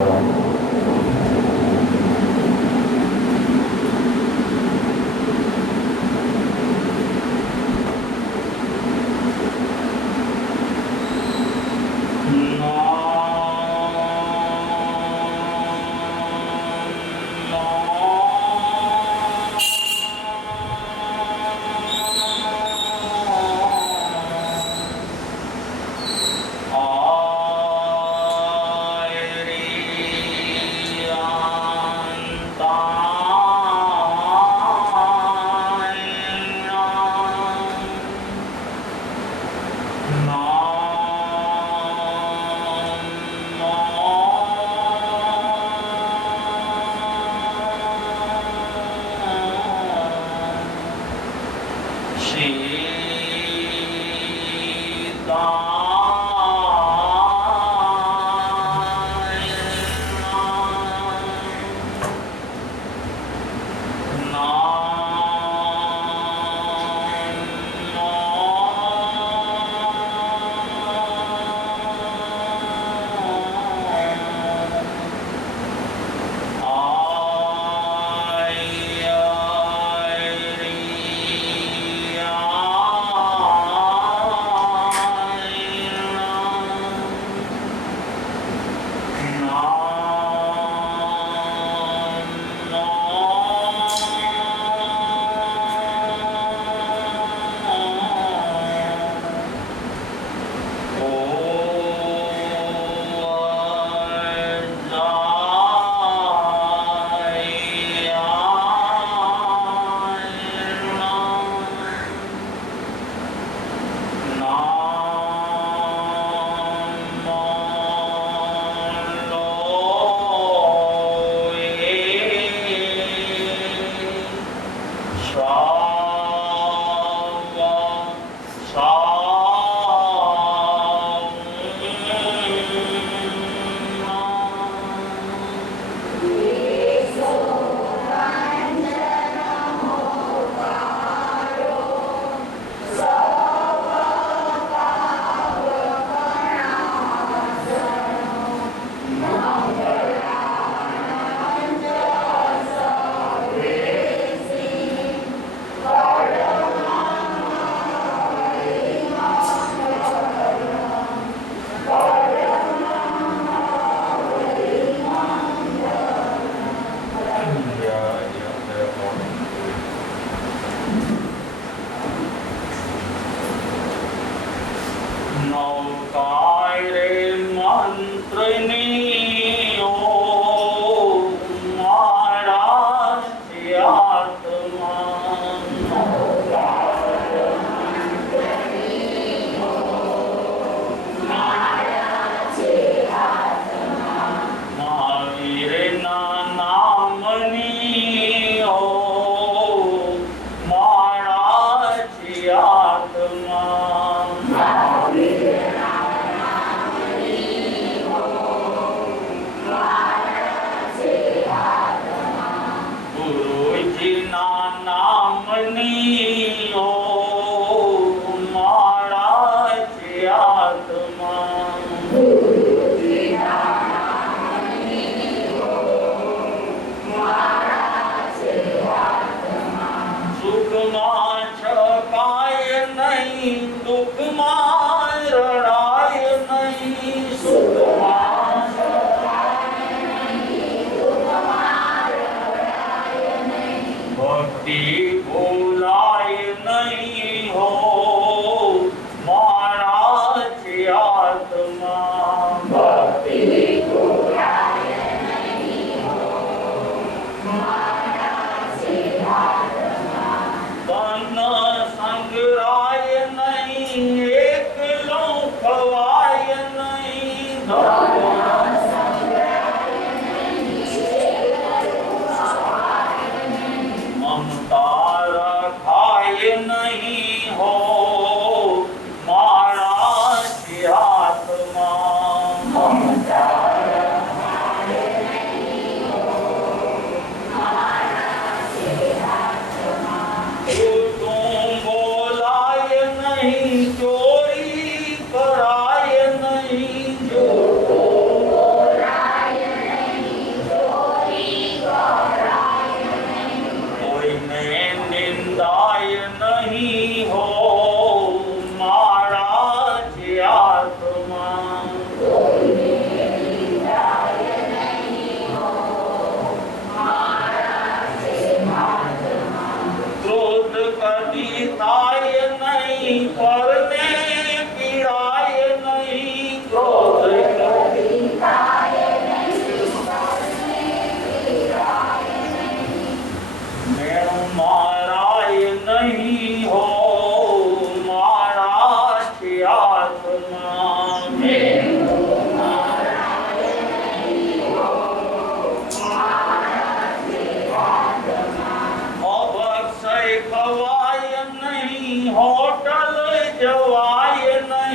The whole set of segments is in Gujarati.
મારા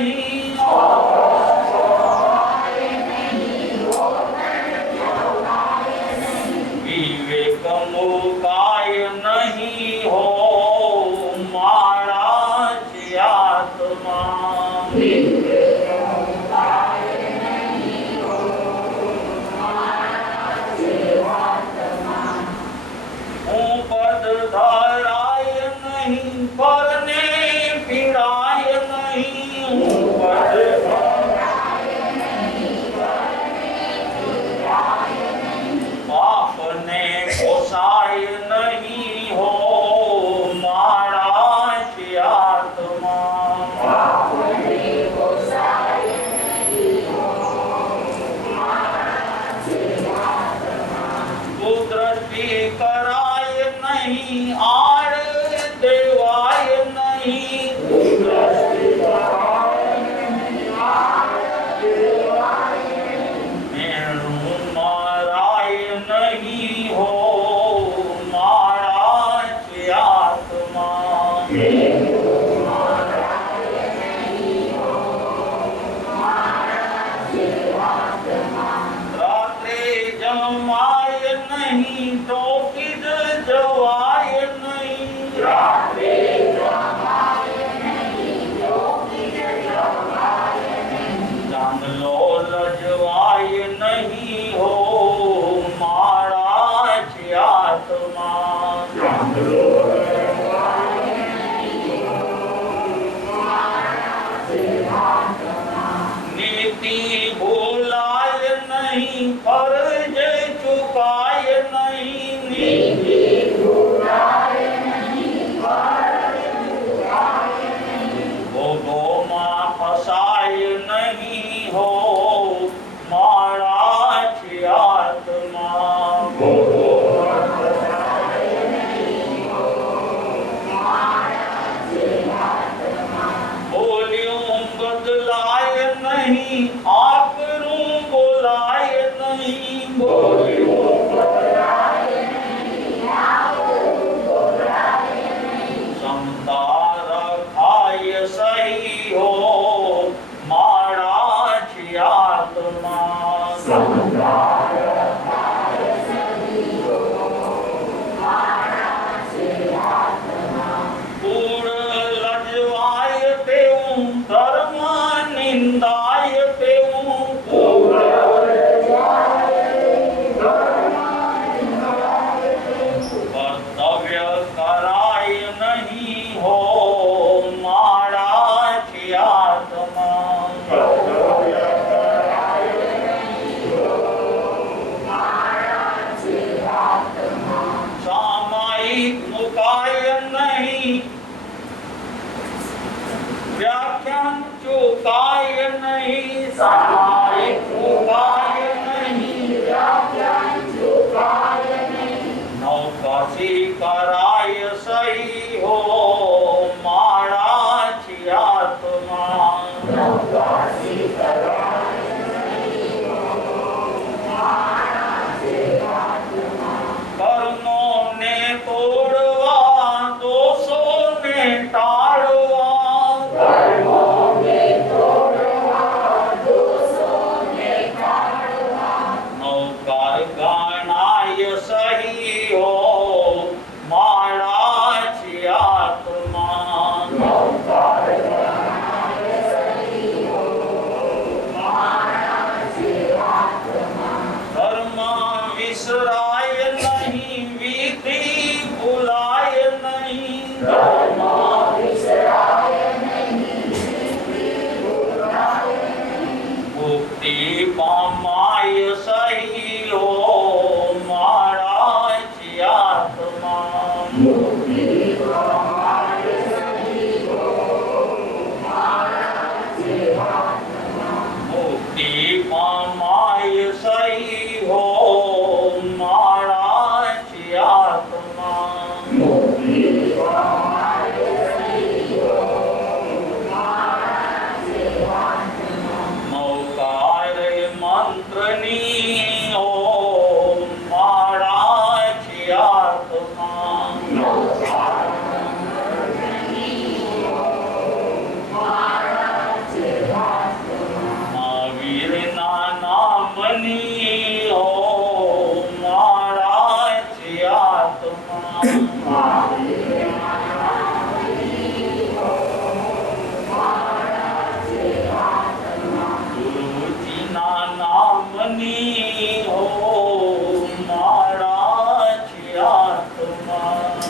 नहीं विवेक मुकाय नहीं हो मारा आत्मा पद धराय नहीं परने पीड़ाय नहीं पद पाप ने पोसाय नहीं हो मारा आत्मा कुदरती कराय नहीं आड़ देवाय नहीं मेणु माराय नहीं हो मारा आत्मा रात्रे जमाय नहीं तो किद जवाय नहीं चांदलो लजवाय नहीं हो मारा आत्मा नीति भूलाय नहीं फर्ज चुकाय नहीं नीति भोगो मां फसाय नहीं हो मारा आत्मा बोलियों बदलाय नहीं आप रू बोलाय नहीं बोलियों समता रखाय सही हो मारा आत्मा पूर्ण लजवाय तेऊं धर्म निंदाय तेऊं कर्तव्य कराय नहीं हो मारा आत्मा सामायिक मुकाय नहीं व्याख्यान चुकाय नहीं सामायिक मुकाय नहीं नौकाशी कराय सही हो मारा आत्मा कर्मों ने तोड़वा दोषों ने टाड़वा नौकार गानाय सही हो मारा आत्मा धर्म विसराय नहीं विधि भुलाय नहीं मुक्ति पामाय सही हो मारा आत्मा मुक्ति पामाय सही हो मारा आत्मा मौकार मंत्र બની હો મારા છે આત્મા ગુરુજીના નામની હો મારા છે આત્મા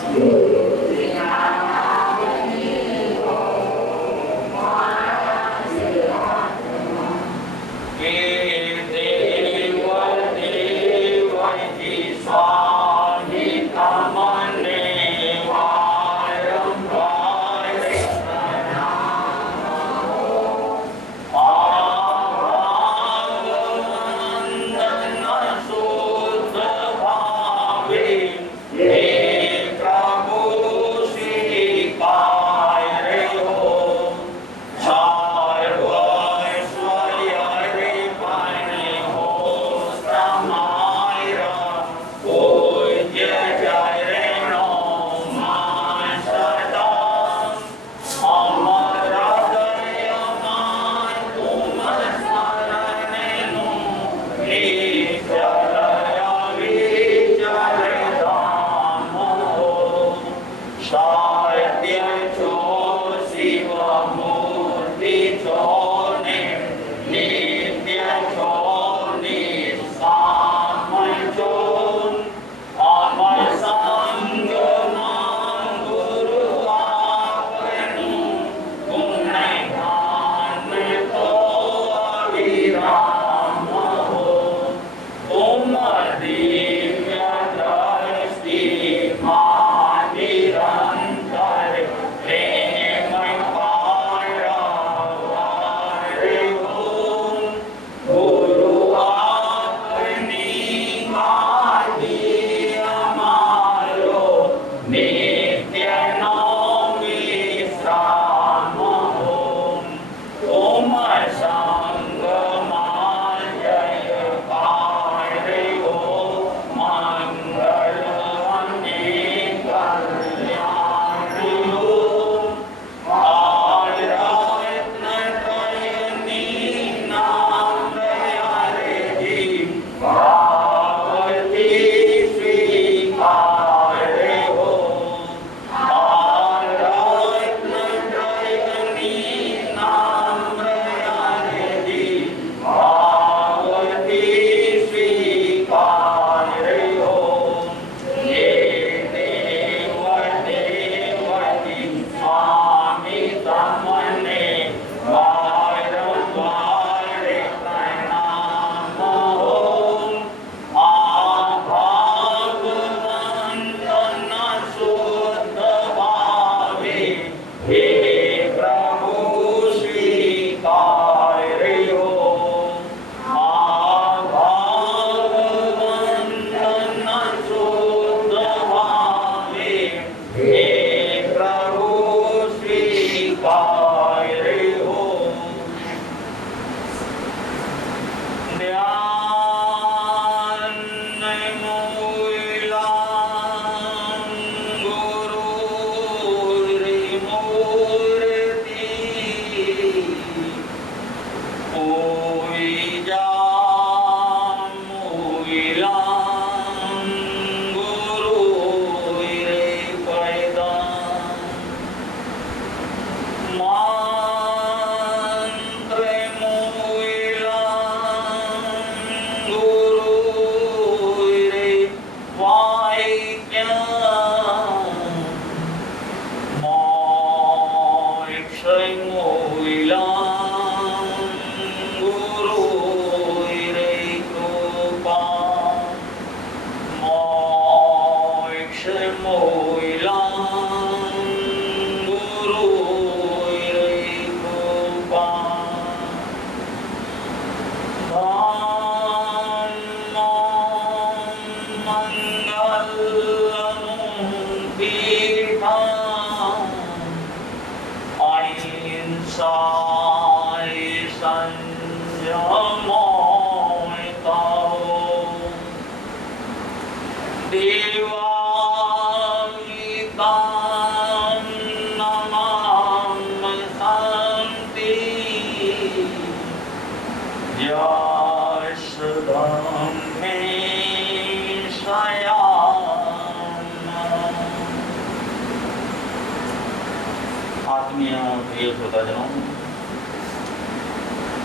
ભક્તજનો,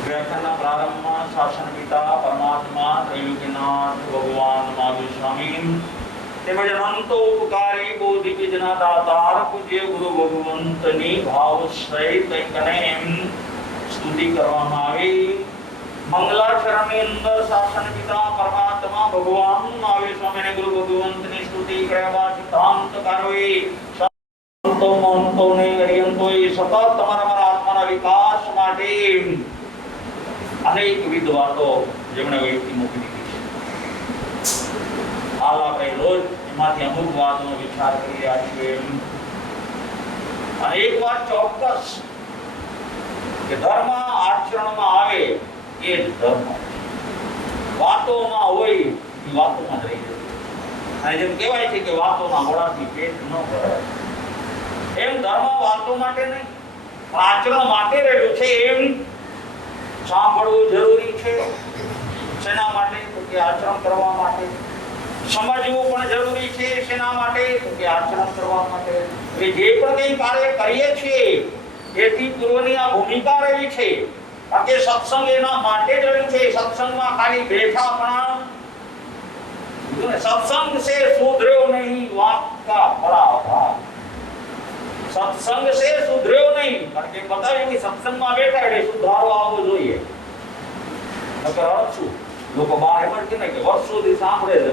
વ્યાખ્યાનના પ્રારંભમાં શાસન પિતા પરમાત્મા ત્રિલોકીનાથ ભગવાન મહાવીર સ્વામી તેમજ અનંત ઉપકારી બોધિ બીજના દાતાર પૂજ્ય ગુરુ ભગવંતની ભાવ સહિત સ્તુતિ કરવામાં આવી. મંગલાચરણની અંદર શાસન પિતા પરમાત્મા ભગવાન મહાવીર સ્વામીને ગુરુ ભગવંતની સ્તુતિ કરવા સિદ્ધાંત કારોએ સંતો મહંતોને અરિયંતોએ સતત તમારા આત્માના વિકાસ માટે અનેકવિધ વાતો જેમણે વહીથી મૂકી દીધી છે. હાલ આપણે રોજ એમાંથી અમુક વાતનો વિચાર કરી રહ્યા છીએ. અને એક વાત ચોક્કસ કે ધર્મ આચરણમાં આવે એ જ ધર્મ, વાતોમાં હોય એ વાતોમાં જ રહી જશે. અને જેમ કહેવાય છે કે વાતોના ઘોડાથી પેટ ન ભરાય, એમ ધર્મ વાતો માટે નહીં આચરણ માટે રહેલું છે. એમ સાંભળવું જરૂરી છે. શેના માટે? તો કે આચરણ કરવા માટે. સમજવું પણ જરૂરી છે. શેના માટે? તો કે આચરણ કરવા માટે. એટલે જે પણ કંઈ કાર્ય કરીએ છીએ એથી પૂર્વની આ ભૂમિકા રહી છે. કારણ કે સત્સંગ એના માટે જ રહ્યું છે. સત્સંગમાં ખાલી બેઠા પણ સત્સંગ સે સુધર્યો નહીં વાંક કા બડા ભાગ. સત્સંગ સે સુધર્યો નહીં, કારણ કે બતાવ્યું કે સત્સંગમાં બેઠા એટલે સુધારો આવવો જોઈએ. નકર અર્થ શું? લોકો બહાર એમ જ કે વર્ષોથી સાંભળે છે,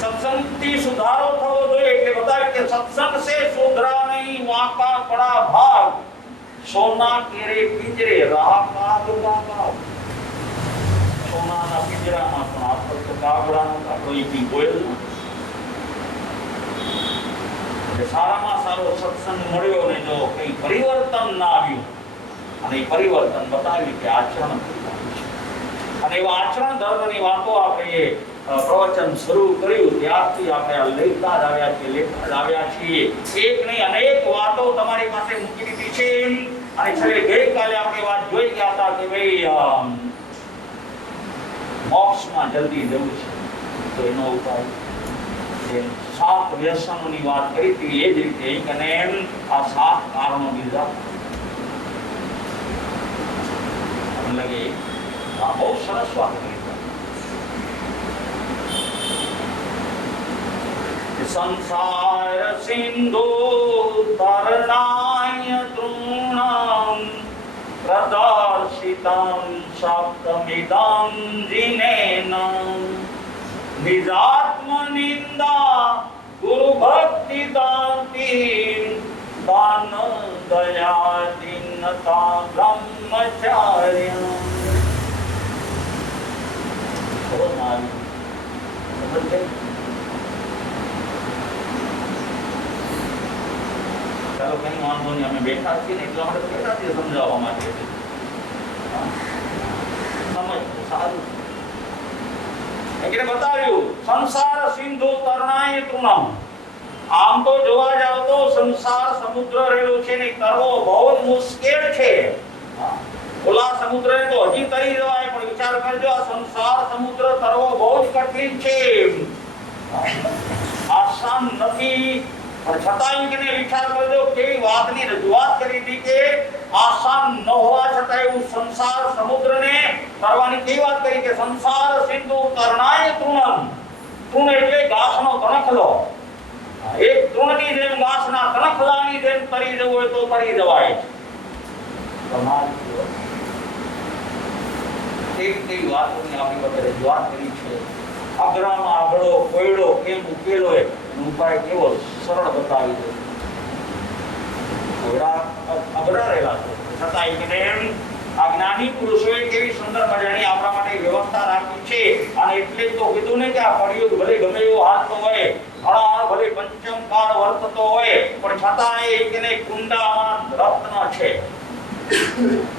સત્સંગથી સુધારો થવો જોઈએ. એટલે બતાવ્યું કે સત્સંગ સે સુધરા નહીં વાંકા પડા ભાગ, સોના કેરે પિંજરે રહા કાગડા કાગ. સોનાના પિંજરામાં પણ આપણે તો કાગડાનો કાગડો ઈ ગોયલ નથી. સારામાં સારો સત્સંગ મળ્યો ને જો કઈ પરિવર્તન ના આવ્યું, અને એ પરિવર્તન બતાવ્યું કે આચરણ અને એવા આચરણ ધર્મની વાતો આપણે પ્રવચન શરૂ કર્યું ત્યારથી આપણે લેખતા જ આવ્યા છીએ. એક નહીં અનેક વાતો તમારી પાસે મૂકી દીધી છે. અને છેલ્લે ગઈકાલે આપણે વાત જોઈ ગયા હતા કે ભાઈ મોક્ષમાં જલ્દી જવું છે તો એનો ઉપાય 7 વ્યસનોની વાત કરી હતી. એ જ રીતે અહીં કને આ 7 કારણો બીજા લગે આ બહુ સરસ વાત કરી. સંસાર સિંધુ તરણાય તૃણામ પ્રદર્શિતમ સપ્તમિદં જીનેન નિજાત્મ નિંદા ગુરુ ભક્તિ દાંતિ દાન દયા દીનતા બ્રહ્મચર્ય. ચાલો કઈ વાંધો નહીં, અમે બેઠા છીએ ને એટલા માટે બેઠા છીએ સમજાવવા માટે. સમજ સારું એટલે બતાવ્યું સંસાર સિંધુ તરણાય તૃણમ. આમ તો જોવા જાવ તો સંસાર સમુદ્ર રહેલો છે ને તરવો બહુ જ મુશ્કેલ છે. ઓલા સમુદ્ર તો હજી તરી જવાય, પણ વિચાર કરજો આ સંસાર સમુદ્ર તરવો બહુ જ કઠિન છે, આસાન નથી. પણ છતાં કે વિચાર કરજો કેવી વાતની રજૂઆત કરી હતી કે આસાન ન હોવા છતાં એવું સંસાર સમુદ્રને તરવાની કેવી વાત કરી કે સંસાર સિંધુ તરણાય તૃણમ. તૃણ એટલે ઘાસનો તણખલો. એક તૃણની જેમ ઘાસના તણખલાની જેમ તરી જવું હોય તો તરી જવાય. કેવી વાતોની આપણી વચ્ચે રજૂઆત કરી છે. અઘરામાં આગળો કોયડો કેમ ઉકેલો એનો ઉપાય કેવો સરળ બતાવી દે. કોયડા અઘરા રહેલા છે છતાં એમ આ જ્ઞાની પુરુષોએ કેવી સુંદર મજાની આપણા માટે વ્યવસ્થા રાખી છે. અને એટલે તો કીધું ને કે આ કળિયુગ ભલે ગમે એવો હાથ હોય, હળાહળ ભલે પંચમકાર વર્તતો હોય, પણ છતાં એ કુંડામાં રત્ન છે.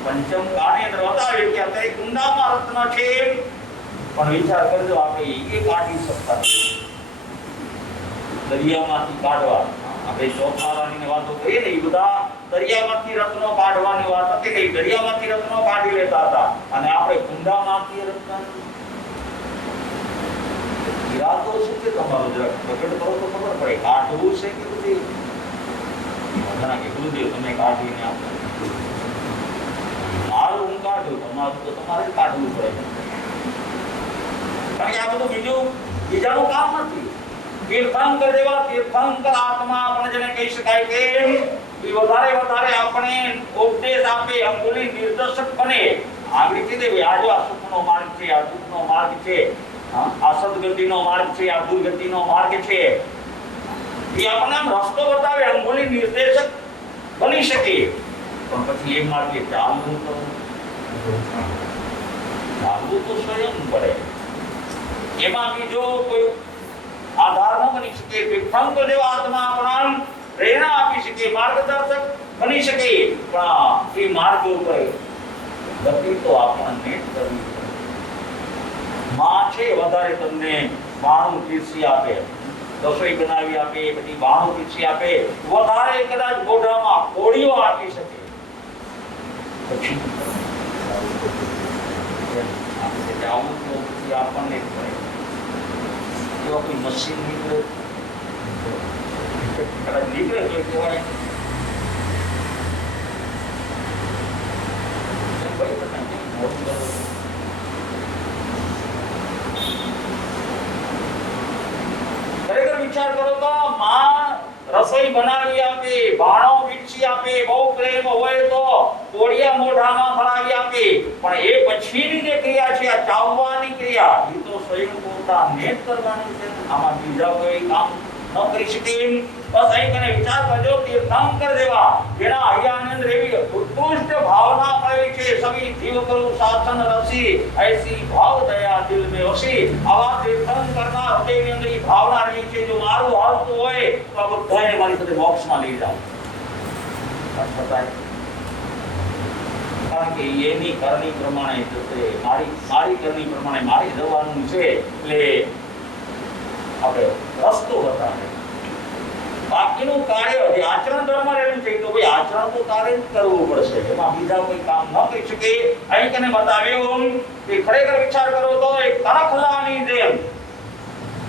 પંચમકારને બતાવે કે અત્યારે કુંડામાં રત્ન છે, પણ વિચાર કરજો આપણે એ કાઢી શકતા નથી. દરિયામાંથી કાઢવા આપણે ચોખારાની વાતો કરીએ ને, એ બધા દરિયામાંથી રત્નો કાઢવાની વાત હતી કે દરિયામાંથી રત્નો કાઢી લેતા હતા, અને આપણે કુંડામાંથી રત્ન ઈરાદો શું છે તમારો? જરા પ્રગટ કરો તો ખબર પડે. કાઢવું છે કે પછી ઘણા કે ગુરુદેવ તમે કાઢીને આપો, મારું હું કાઢું, તમારું તો તમારે જ કાઢવું પડે, કારણ કે આ બધું બીજાનું કામ નથી. તીર્થંકર જેવા તીર્થંકર આત્મા આપણે જેને કહી શકાય કે વધારે આપણે ઉપદેશ આપે, અંગુલી નિર્દેશક બને. આગળ કીધે આ જો આ સુખનો માર્ગ છે, આ દુઃખનો માર્ગ છે, આ સદગતિનો માર્ગ છે, આ દુર્ગતિનો માર્ગ છે, એ આપણને આમ રસ્તો બતાવે, અંગુલી નિર્દેશક બની શકે. પણ પછી એ માર્ગે ચાલવું તો સ્વયં પડે, એમાં બીજો કોઈ આધાર ન બની શકે. તીર્થંકર જેવા આત્મા આપણને પ્રેરણા આપી શકે, માર્ગદર્શક બની શકે, પણ એ માર્ગ ઉપર ગતિ તો આપણને કરવી પડે. માં છે વધારે તમને 92 પીરસી આપે, રસોઈ બનાવી આપે, બધી 92 પીરસી આપે, વધારે કદાચ ગોઢામાં કોળીઓ આપી શકે, પછી આવું તો આપણને જ પડે. એવા કોઈ મશીન નીકળે, કદાચ નીકળે તો કહેવાય ખરેખર વિચાર કરો તો માં રસોઈ બનાવી આપે, ભાણો પીરસી આપે, બહુ પ્રેમ હોય તો કોળિયા મોઢામાં ભરાવી આપે, પણ એ પછીની જે ક્રિયા છે, આ ચાવવાની ક્રિયા, એ તો સ્વયં પોતાને જ કરવાની છે. આમાં બીજા કોઈ કામ ન કરી શકે. બસ અહીં કને વિચાર કરજો, તીર્થંકર જેવા જેના હૈયાનંદ રેવી ઉત્કૃષ્ટ ભાવના પ્રવી છે, સभी જીવ કરું શાસન રસી, ऐसी भाव दया दिल में वसी. આવા તીર્થંકરના હૃદયની અંદર એ ભાવના રહી છે, જો મારું હાલતું હોય તો આ બધાને મારી સાથે મોક્ષમાં લઈ જાઓ. કારણ કે એની કરણી પ્રમાણે જશે, મારી કરણી પ્રમાણે મારી જવાનું છે, એટલે આપણે રસ્તો બતાવે. બાકીનું કાર્ય જે આચરણ ધર્મ રહેલું છે, તો ભાઈ આચરણ તો તારે જ કરવું પડશે, એમાં બીજા કોઈ કામ ન કરી શકે. અહીં કને બતાવ્યું કે ખરેખર વિચાર કરો તો એક તણખલાની જેમ,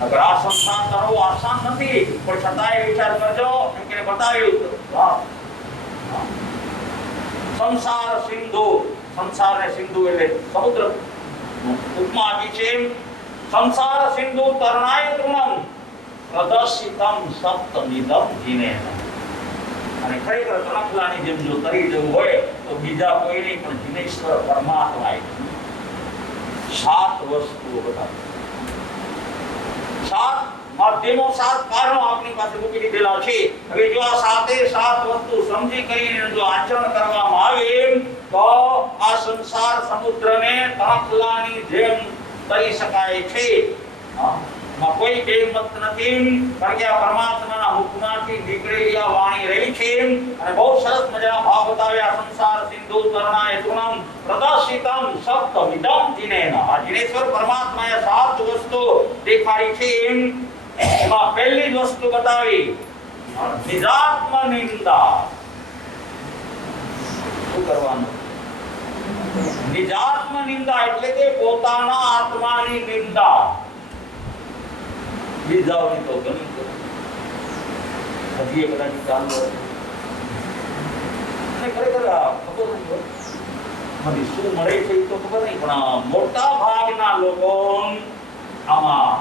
અગર આ સંસાર કરવો આસાન નથી, પણ છતાંય વિચાર કરજો, અહીં કને બતાવ્યું સંસાર સિંધુ, સંસારને સિંધુ એટલે સમુદ્ર ઉપમા આપી છે. સંસાર સિંધુ તરણાય તૃણમ પ્રદર્શિતમ સપ્તમિદમ જીનેન. અને ખરેખર તણખલાની જેમ જો તરી જવું હોય તો બીજા કોઈ નહીં, પણ જીનેશ્વર પરમાત્મા 7 વસ્તુઓ બતાવી, 7 માધ્યમો, 7 કારણો આપણી પાસે મૂકી દીધેલા છે. હવે જો આ 7 વસ્તુ સમજી કરીને જો આચરણ કરવામાં આવે તો આ સંસાર સમુદ્રને તણખલાની જેમ તરી શકાય છે. માં કોઈ બે મત નથી, કારણ કે આ પરમાત્માના મુખમાંથી નીકળેલી આ વાણી રહી છે. અને બહુ સરસ મજાના ભાવ બતાવ્યા. સંસાર સિંધુ તરણાય તૃણમ પ્રદર્શિતમ સપ્તમિદમ જીનેન. આ જીનેશ્વર પરમાત્માએ 7 વસ્તુ દેખાડી છે. એમાં પહેલી જ વસ્તુ બતાવી નિજાત્મ નિંદા. શું કરવાનું? નિજાત્મ નિંદા એટલે કે પોતાના આત્માની નિંદા. બીજાઓની તો ઘણી હજી કદાચ ચાલુ અને ખરેખર ખબર નહીં મને શું મળે છે તો ખબર નહીં, પણ મોટા ભાગના લોકો આમાં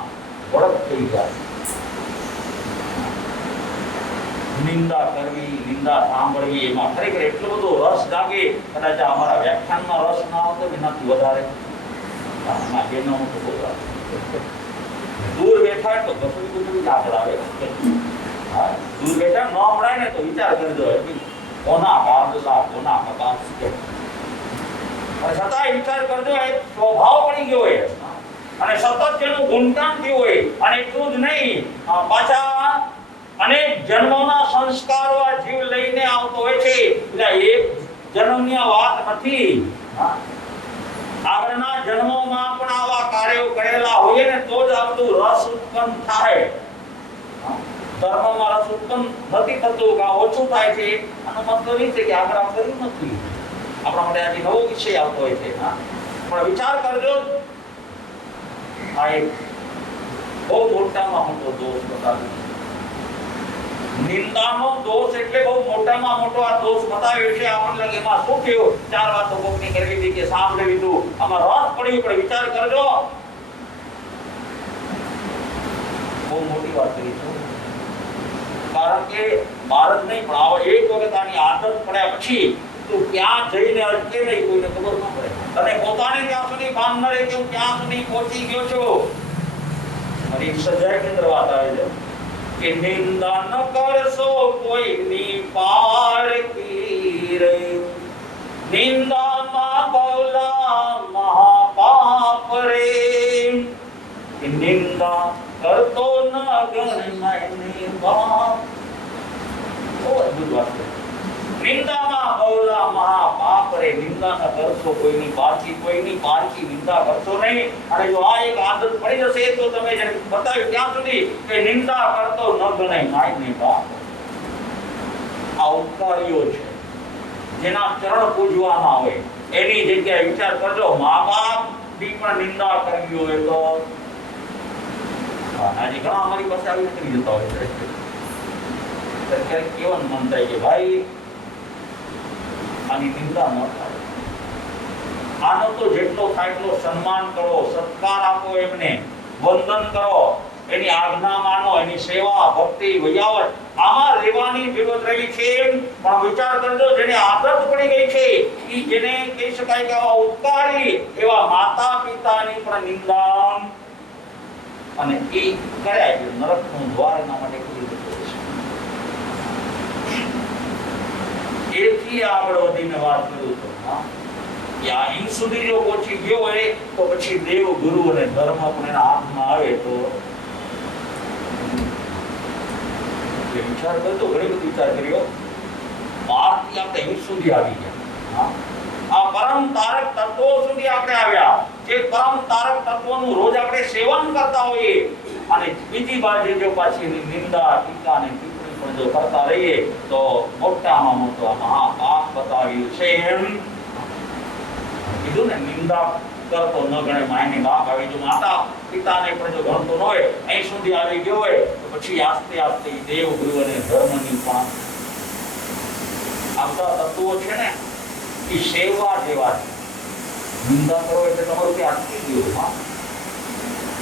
વળગ થઈ જાય. નિંદા કરવી, નિંદા સાંભળવી, એમાં ખરેખર એટલો બધો રસ જાગે. કદાચ અમારા વ્યાખ્યાનમાં રસ ના આવતો એનાથી વધારે જેનો તો દૂર બેઠા તો કશું બધું આગળ આવે. દૂર બેઠા ન મળાય ને તો વિચાર કરજો કોના કાબલા કોના કપાસ છે. છતાંય વિચાર કરજો, એક સ્વભાવ પડી ગયો હોય અને સતત જેનું ગુણગાન થયું હોય. અને એટલું જ નહીં, પાછા અનેક જન્મોના સંસ્કારો આ જીવ લઈને આવતો હોય છે. એટલે એક જન્મની વાત નથી, આગળના જન્મોમાં પણ આવા કાર્યો કરેલા હોય ને તો જ આ બધું રસ ઉત્પન્ન થાય. ધર્મમાં રસ ઉત્પન્ન નથી થતું કે ઓછું થાય છે, આનો મતલબ એ છે કે આગળ આ કર્યું નથી. આપણા માટે આજે નવો વિષય આવતો હોય છે. પણ વિચાર કરજો, આ એક બહુ મોટામાં મોટો દોષ બતાવ્યો. નિંદાનો દોષ એટલે બહુ મોટામાં મોટો આ દોષ બતાવ્યો છે. આપણને લાગે એમાં શું થયું, ચાર વાતો કોકની કરવી હતી કે સાંભળી લીધું, આમાં રસ પડી પણ વિચાર કરજો. બહુ મોટી વાત કરી છે. કારણ કે બાળક નહીં પણ આવા એક વખત આની આદત પડ્યા પછી તું ક્યાં જઈને અટકે નહીં, કોઈને ખબર ન પડે. અને પોતાને ત્યાં સુધી ભાન ન રહે કે હું ક્યાં સુધી પહોંચી ગયો છું. મારી એક સજાય કેન્દ્ર વાત આવે છે કે નિંદા ન કરશો કોઈની પારકી રે, નિંદામાં બહુલા મહાપાપ રે, કે નિંદા કરતો ન ગણનાય બાપ. બહુ અદ્ભુત વાત છે. નિંદામાં બહુલા મહાપાપ રે, નિંદા ન કરશો કોઈની પારકી નિંદા કરશો નહીં. અને જો આ એક આદત પડી જશે તો તમે જેને બતાવ્યું ત્યાં સુધી કે નિંદા કરતો ન ગણાય નાય બાપ. આ ઉપકારીઓ છે જેના ચરણ પૂજવામાં આવે એની જગ્યાએ વિચાર કરજો, મા બાપ ની પણ નિંદા કરવી હોય તો આજે ઘણા અમારી પાસે આવી નીકળી જતા હોય છે. ક્યારેક કેવાનું મન થાય કે ભાઈ આની નિંદા ન થાય, આનો તો જેટલો થાય એટલો સન્માન કરો, સત્કાર આપો, એમને વંદન કરો, એની આજ્ઞા માનો, એની સેવા ભક્તિ વૈયાવટ આમાં રહેવાની જરૂરત રહેલી છે. પણ વિચાર કરજો જેને આદત પડી ગઈ છે એ જેને કહી શકાય કે આવા ઉપકારી એવા માતા પિતાની પણ નિંદા અને એ કર્યા એટલે નરકનું દ્વાર એના માટે ખુલી જતું છે. એથી આગળ વધીને વાત કરું તો અહીં સુધી જો પહોંચી ગયો હોય તો પછી દેવ ગુરુ અને ધર્મ પણ એના હાથમાં આવે તો વિચાર કરતો ઘણી બધી વિચાર કર્યો. બહારથી આપણે અહીં સુધી આવી ગયા, આ પરમ તારક તત્વો સુધી આપણે આવ્યા. જે પરમ તારક તત્વોનું રોજ આપણે સેવન કરતા હોઈએ અને બીજી બાજુ જો પાછી નિંદા ટીકા અને ટિપ્પણી પણ જો કરતા રહીએ તો મોટામાં મોટો મહાપાપ બતાવ્યું છે. એમ કીધું ને, નિંદા કરતો ન ગણે માયની બાપ. આવી જો માતા પિતાને પણ જો ગણતો ન હોય, અહીં સુધી આવી ગયો હોય તો પછી આસ્તે આસ્તે દેવ ગુરુ અને ધર્મની પણ આ બધા તત્વો છે ને એ સેવા જેવા છે. નિંદા કરો એટલે તમારું ત્યાં અટકી ગયું,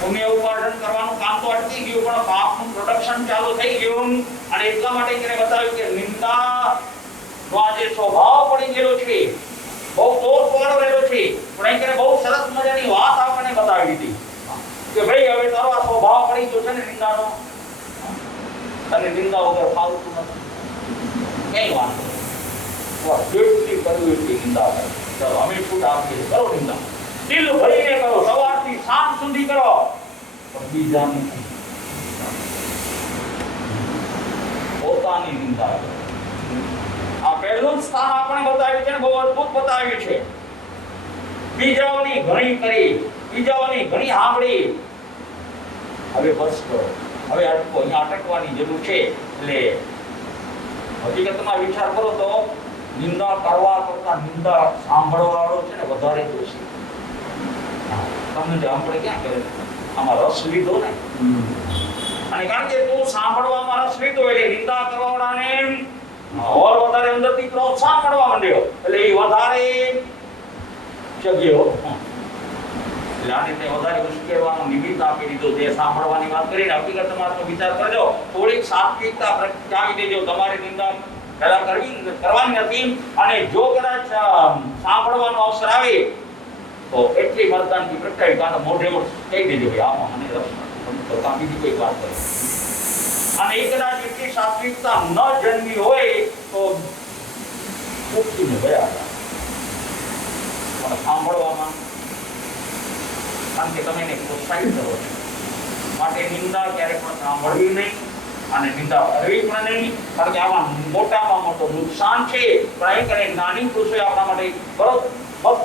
પુણ્ય ઉપાર્જન કરવાનું કામ તો અટકી ગયું પણ પાપનું પ્રોડક્શન ચાલુ થઈ ગયું. અને એટલા માટે એને બતાવ્યું કે નિંદા નો આ જે સ્વભાવ પડી ગયેલો છે બહુ દોષવાળો રહેલો છે. પણ એને બહુ સરસ મજાની વાત આપણને બતાવી દીધી કે ભાઈ હવે તારો આ સ્વભાવ પડી ગયો છે ને નિંદાનો, અને નિંદા વગર ફાવતું નથી, કઈ વાંધો જેટલી કરવી એટલી નિંદા કરો. ચલો અમે છૂટ આપીએ, કરો નિંદા, દિલ ભરીને કરો, સવારથી સાંજ સુધી કરો, પણ બીજાની પોતાની નિંદા કરો. આ પહેલું સ્થાન આપણે બતાવ્યું છે ને, બહુ અદ્ભુત બતાવ્યું છે. બીજાઓની ઘણી કરી, બીજાઓની ઘણી સાંભળી, હવે બસ કરો, હવે અટકો. અહીંયા અટકવાની જરૂર છે. એટલે હકીકતમાં વિચાર કરો તો નિંદા કરવા કરતા નિંદા સાંભળવા વાળો છે ને વધારે દોષી. તમને આપણે ક્યાં કરે આમાં રસ લીધો ને, અને કારણ કે તું સાંભળવામાં રસ લીધો એટલે નિંદા કરવા વાળાને ઓર વધારે અંદરથી પ્રોત્સાહન મળવા માંડ્યો એટલે એ વધારે જગ્યો. એટલે આને તે વધારે ઉશ્કેરવાનો નિમિત્ત આપી દીધો. જે સાંભળવાની વાત કરીને હકીકતમાં તો વિચાર કરજો, થોડીક સાત્વિકતા પ્રગટાવી દેજો. તમારી નિંદા પહેલા કરવાની નથી, અને જો કદાચ સાંભળવાનો અવસર આવે તો એટલી મતદાનથી પ્રગટાવી કાં મોઢે કહી દેજો કે આમાં મને રસ તો કાં બીજી કોઈ વાત કરે. અને એ કદાચ એટલી સાત્વિકતા ન જન્મી હોય તો ઉઠીને ગયા પણ સાંભળવામાં, કારણ કે તમે એને પ્રોત્સાહિત કરો છો. માટે નિંદા ક્યારે પણ સાંભળવી નહીં અને નિંદા કરવી પણ નહીં, કારણ કે આમાં મોટામાં મોટો નુકસાન છે. પણ અહીં કરીને નાની પુરુષોએ આપણા માટે બરોબર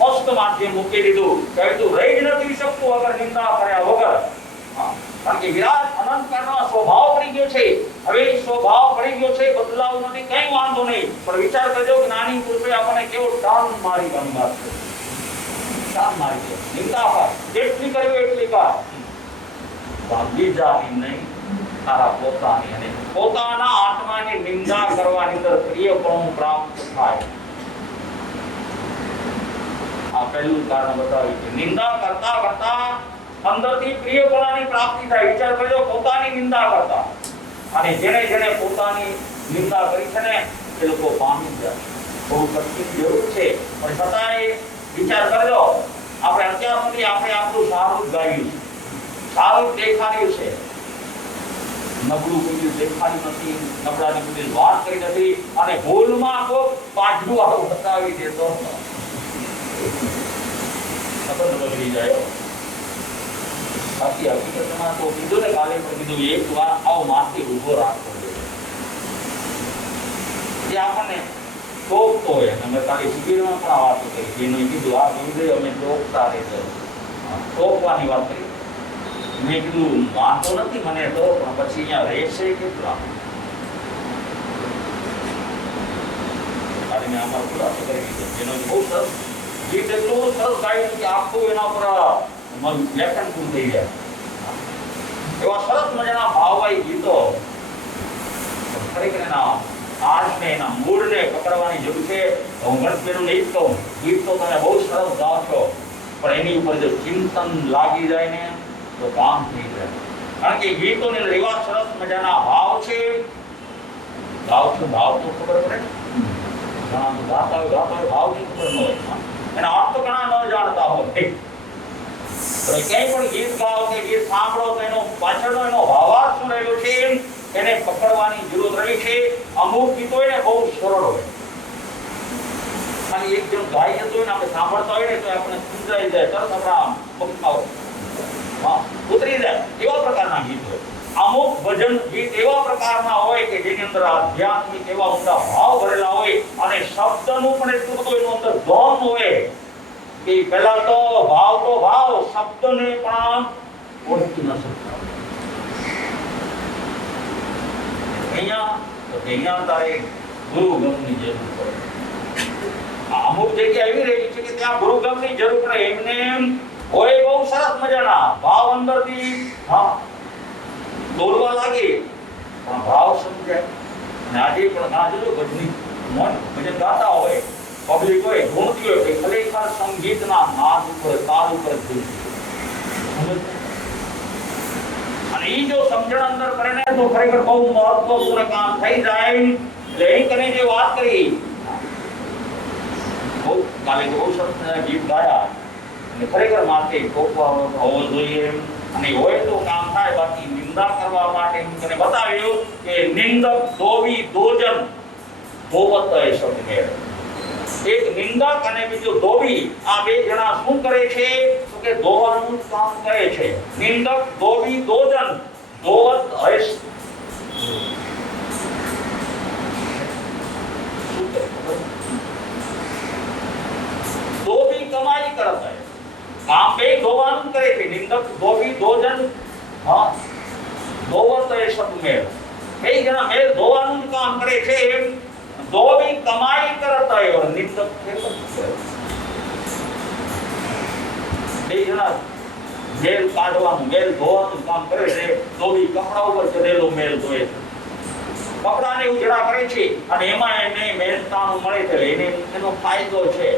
મસ્ત માધ્યમ મૂકી દીધું કે તું રહી જ નથી શકતું અગર નિંદા કર્યા વગર. કારણ કે વિરાટ અનંતકાળનો સ્વભાવ પડી ગયો છે. હવે સ્વભાવ પડી ગયો છે, બદલાવ નથી, કઈ વાંધો નહીં. પણ વિચાર કરજો કે નાની પુરુષોએ આપણને કેવો ટાન મારી વાત છે. ટાન મારી છે નિંદા કર, જેટલી કરવી એટલી કર, બીજાની નહીં. તારા પોતાની અને પોતાના આત્માની નિંદા કરવાની અંદર પ્રિયપણું પ્રાપ્ત થાય. આ પહેલું કારણ બતાવ્યું છે. નિંદા કરતા કરતા અંદરથી પ્રિયપણાની પ્રાપ્તિ થાય. વિચાર કરજો, પોતાની નિંદા કરતા, અને જેને જેને પોતાની નિંદા કરી છે ને એ લોકો પામી જાય. બહુ કઠિન જરૂર છે, પણ છતાંય વિચાર કરજો, આપણે અત્યાર સુધી આપણે આપણું સારું જ ગાયું છે, સારું દેખાડ્યું છે, નબળું કોઈ દેખાડ્યું નથી, નબળાની કોઈ વાત કરી નથી, અને ભૂલમાં કોઈ પાછું આવું બતાવી દેતો ખબર બગડી જાય. બાકી હકીકતમાં તો કીધું ને, કાલે પણ કીધું, એક વાર આવો માથે ઊભો રાખવો જોઈએ. જે આપણને ટોકતો હોય, અમે કાલે શિબિરમાં પણ આ વાતો કરી, એનું કીધું આ ગુરુદેવ અમે ટોકતા રહેશે, ટોકવાની વાત કરી. મેં કીધું વાંધો નથી મને તો, પણ પછી અહીંયા રહેશે કેટલા? કાલે મેં આમાં ખુલાસો કરી દીધો. એનો બહુ સરસ ગીત, એટલું સરસ ગાયું કે આખું એના પર વ્યાખ્યાન પૂરું થઈ ગયા. એવા સરસ મજાના ભાવવાળી ગીતો. ખરેખર એના આર્ટને, એના મૂળને પકડવાની જરૂર છે. હું ગણતરીનું નહીં જ કહું, ગીત તો તમે બહુ સરસ ગાઓ છો, પણ એની ઉપર જો ચિંતન લાગી જાય ને તો કામ થઈ જાય. કારણ કે ગીતોની અંદર એવા સરસ મજાના ભાવ છે. ભાવ તો ખબર પડે, ઘણા ગાતા હોય ભાવની ખબર ન હોય, એના અર્થ ઘણા ન જાણતા હોય. ક્યાંય પણ ગીત ગાઓ કે ગીત સાંભળો તો એનો પાછળનો એનો ભાવાર્થ શું રહેલો છે એને પકડવાની જરૂર રહી છે. અમુક ગીતો હોય ને બહુ સરળ હોય, ખાલી એક જણ ગાઈ જતો હોય ને આપણે સાંભળતા હોય ને તો આપણે સુંદરાઈ જાય, તરત આપણા ઉતરી જાય. એવા પ્રકારના ગીત હોય. અમુક ભજન ગીત એવા પ્રકારના હોય કે જેની અંદર આધ્યાત્મિક એવા ઊંડા ભાવ ભરેલા હોય, અને શબ્દનું પણ એટલું બધું એનું અંદર ધોન હોય કે પહેલા તો ભાવ શબ્દને પણ ઓળખી ન શકતા. અહીંયા તારે ગુરુગમની જરૂર પડે. અમુક જગ્યા એવી રહી છે કે ત્યાં ગુરુગમની જરૂર પડે. એમને હોય બહુ સરસ મજાના ભાવ અંદરથી દોરવા લાગે, પણ ભાવ સમજાય. અને આજે પણ ઘણા જોજો ભજન ગાતા હોય, પબ્લિક હોય, ગુણતી હોય, ખરેખર સંગીતના નાદ ઉપર, તાલ ઉપર અને એ જો સમજણ અંદર કરે ને તો ખરેખર બહુ મહત્વપૂર્ણ કામ થઈ જાય. એટલે અહીં કરીને જે વાત કરી, કાલે બહુ સરસ ગીત ગાયા, અને ખરેખર માથે ટોકવાનો હોવો જોઈએ, અને હોય તો કામ થાય. બાકી નિંદા કરવા માટે હું તને બતાવ્યું કે નિંદક દોવી દોજન ધોવત એ શબ્દ મેળ. એક નિંદક અને બીજો ધોબી, આ બે જણા શું કરે છે તો કે ધોવાનું કામ કરે છે. નિંદક ધોબી દોજન ધોવત હૈસ. ધોબી કમાઈ કરત હૈ, કામ બે ધોવાનું કરે છે. નિંદક ધોબી દોજન ધોવત એ શબ્દ મેળ. બે જણા મેળ ધોવાનું કામ કરે છે. ધોબી કમાઈ કરતા હોય और નિંદક ખેતર કરે. બે જણા મેલ કાઢવાનું, મેલ ધોવાનું કામ કરે છે. ધોબી કપડા ઉપર ચડેલો મેલ ધોએ છે, કપડાને ઉજળા કરે છે, અને એમાં એને મહેનતાણું મળે છે, એને એનો ફાયદો છે.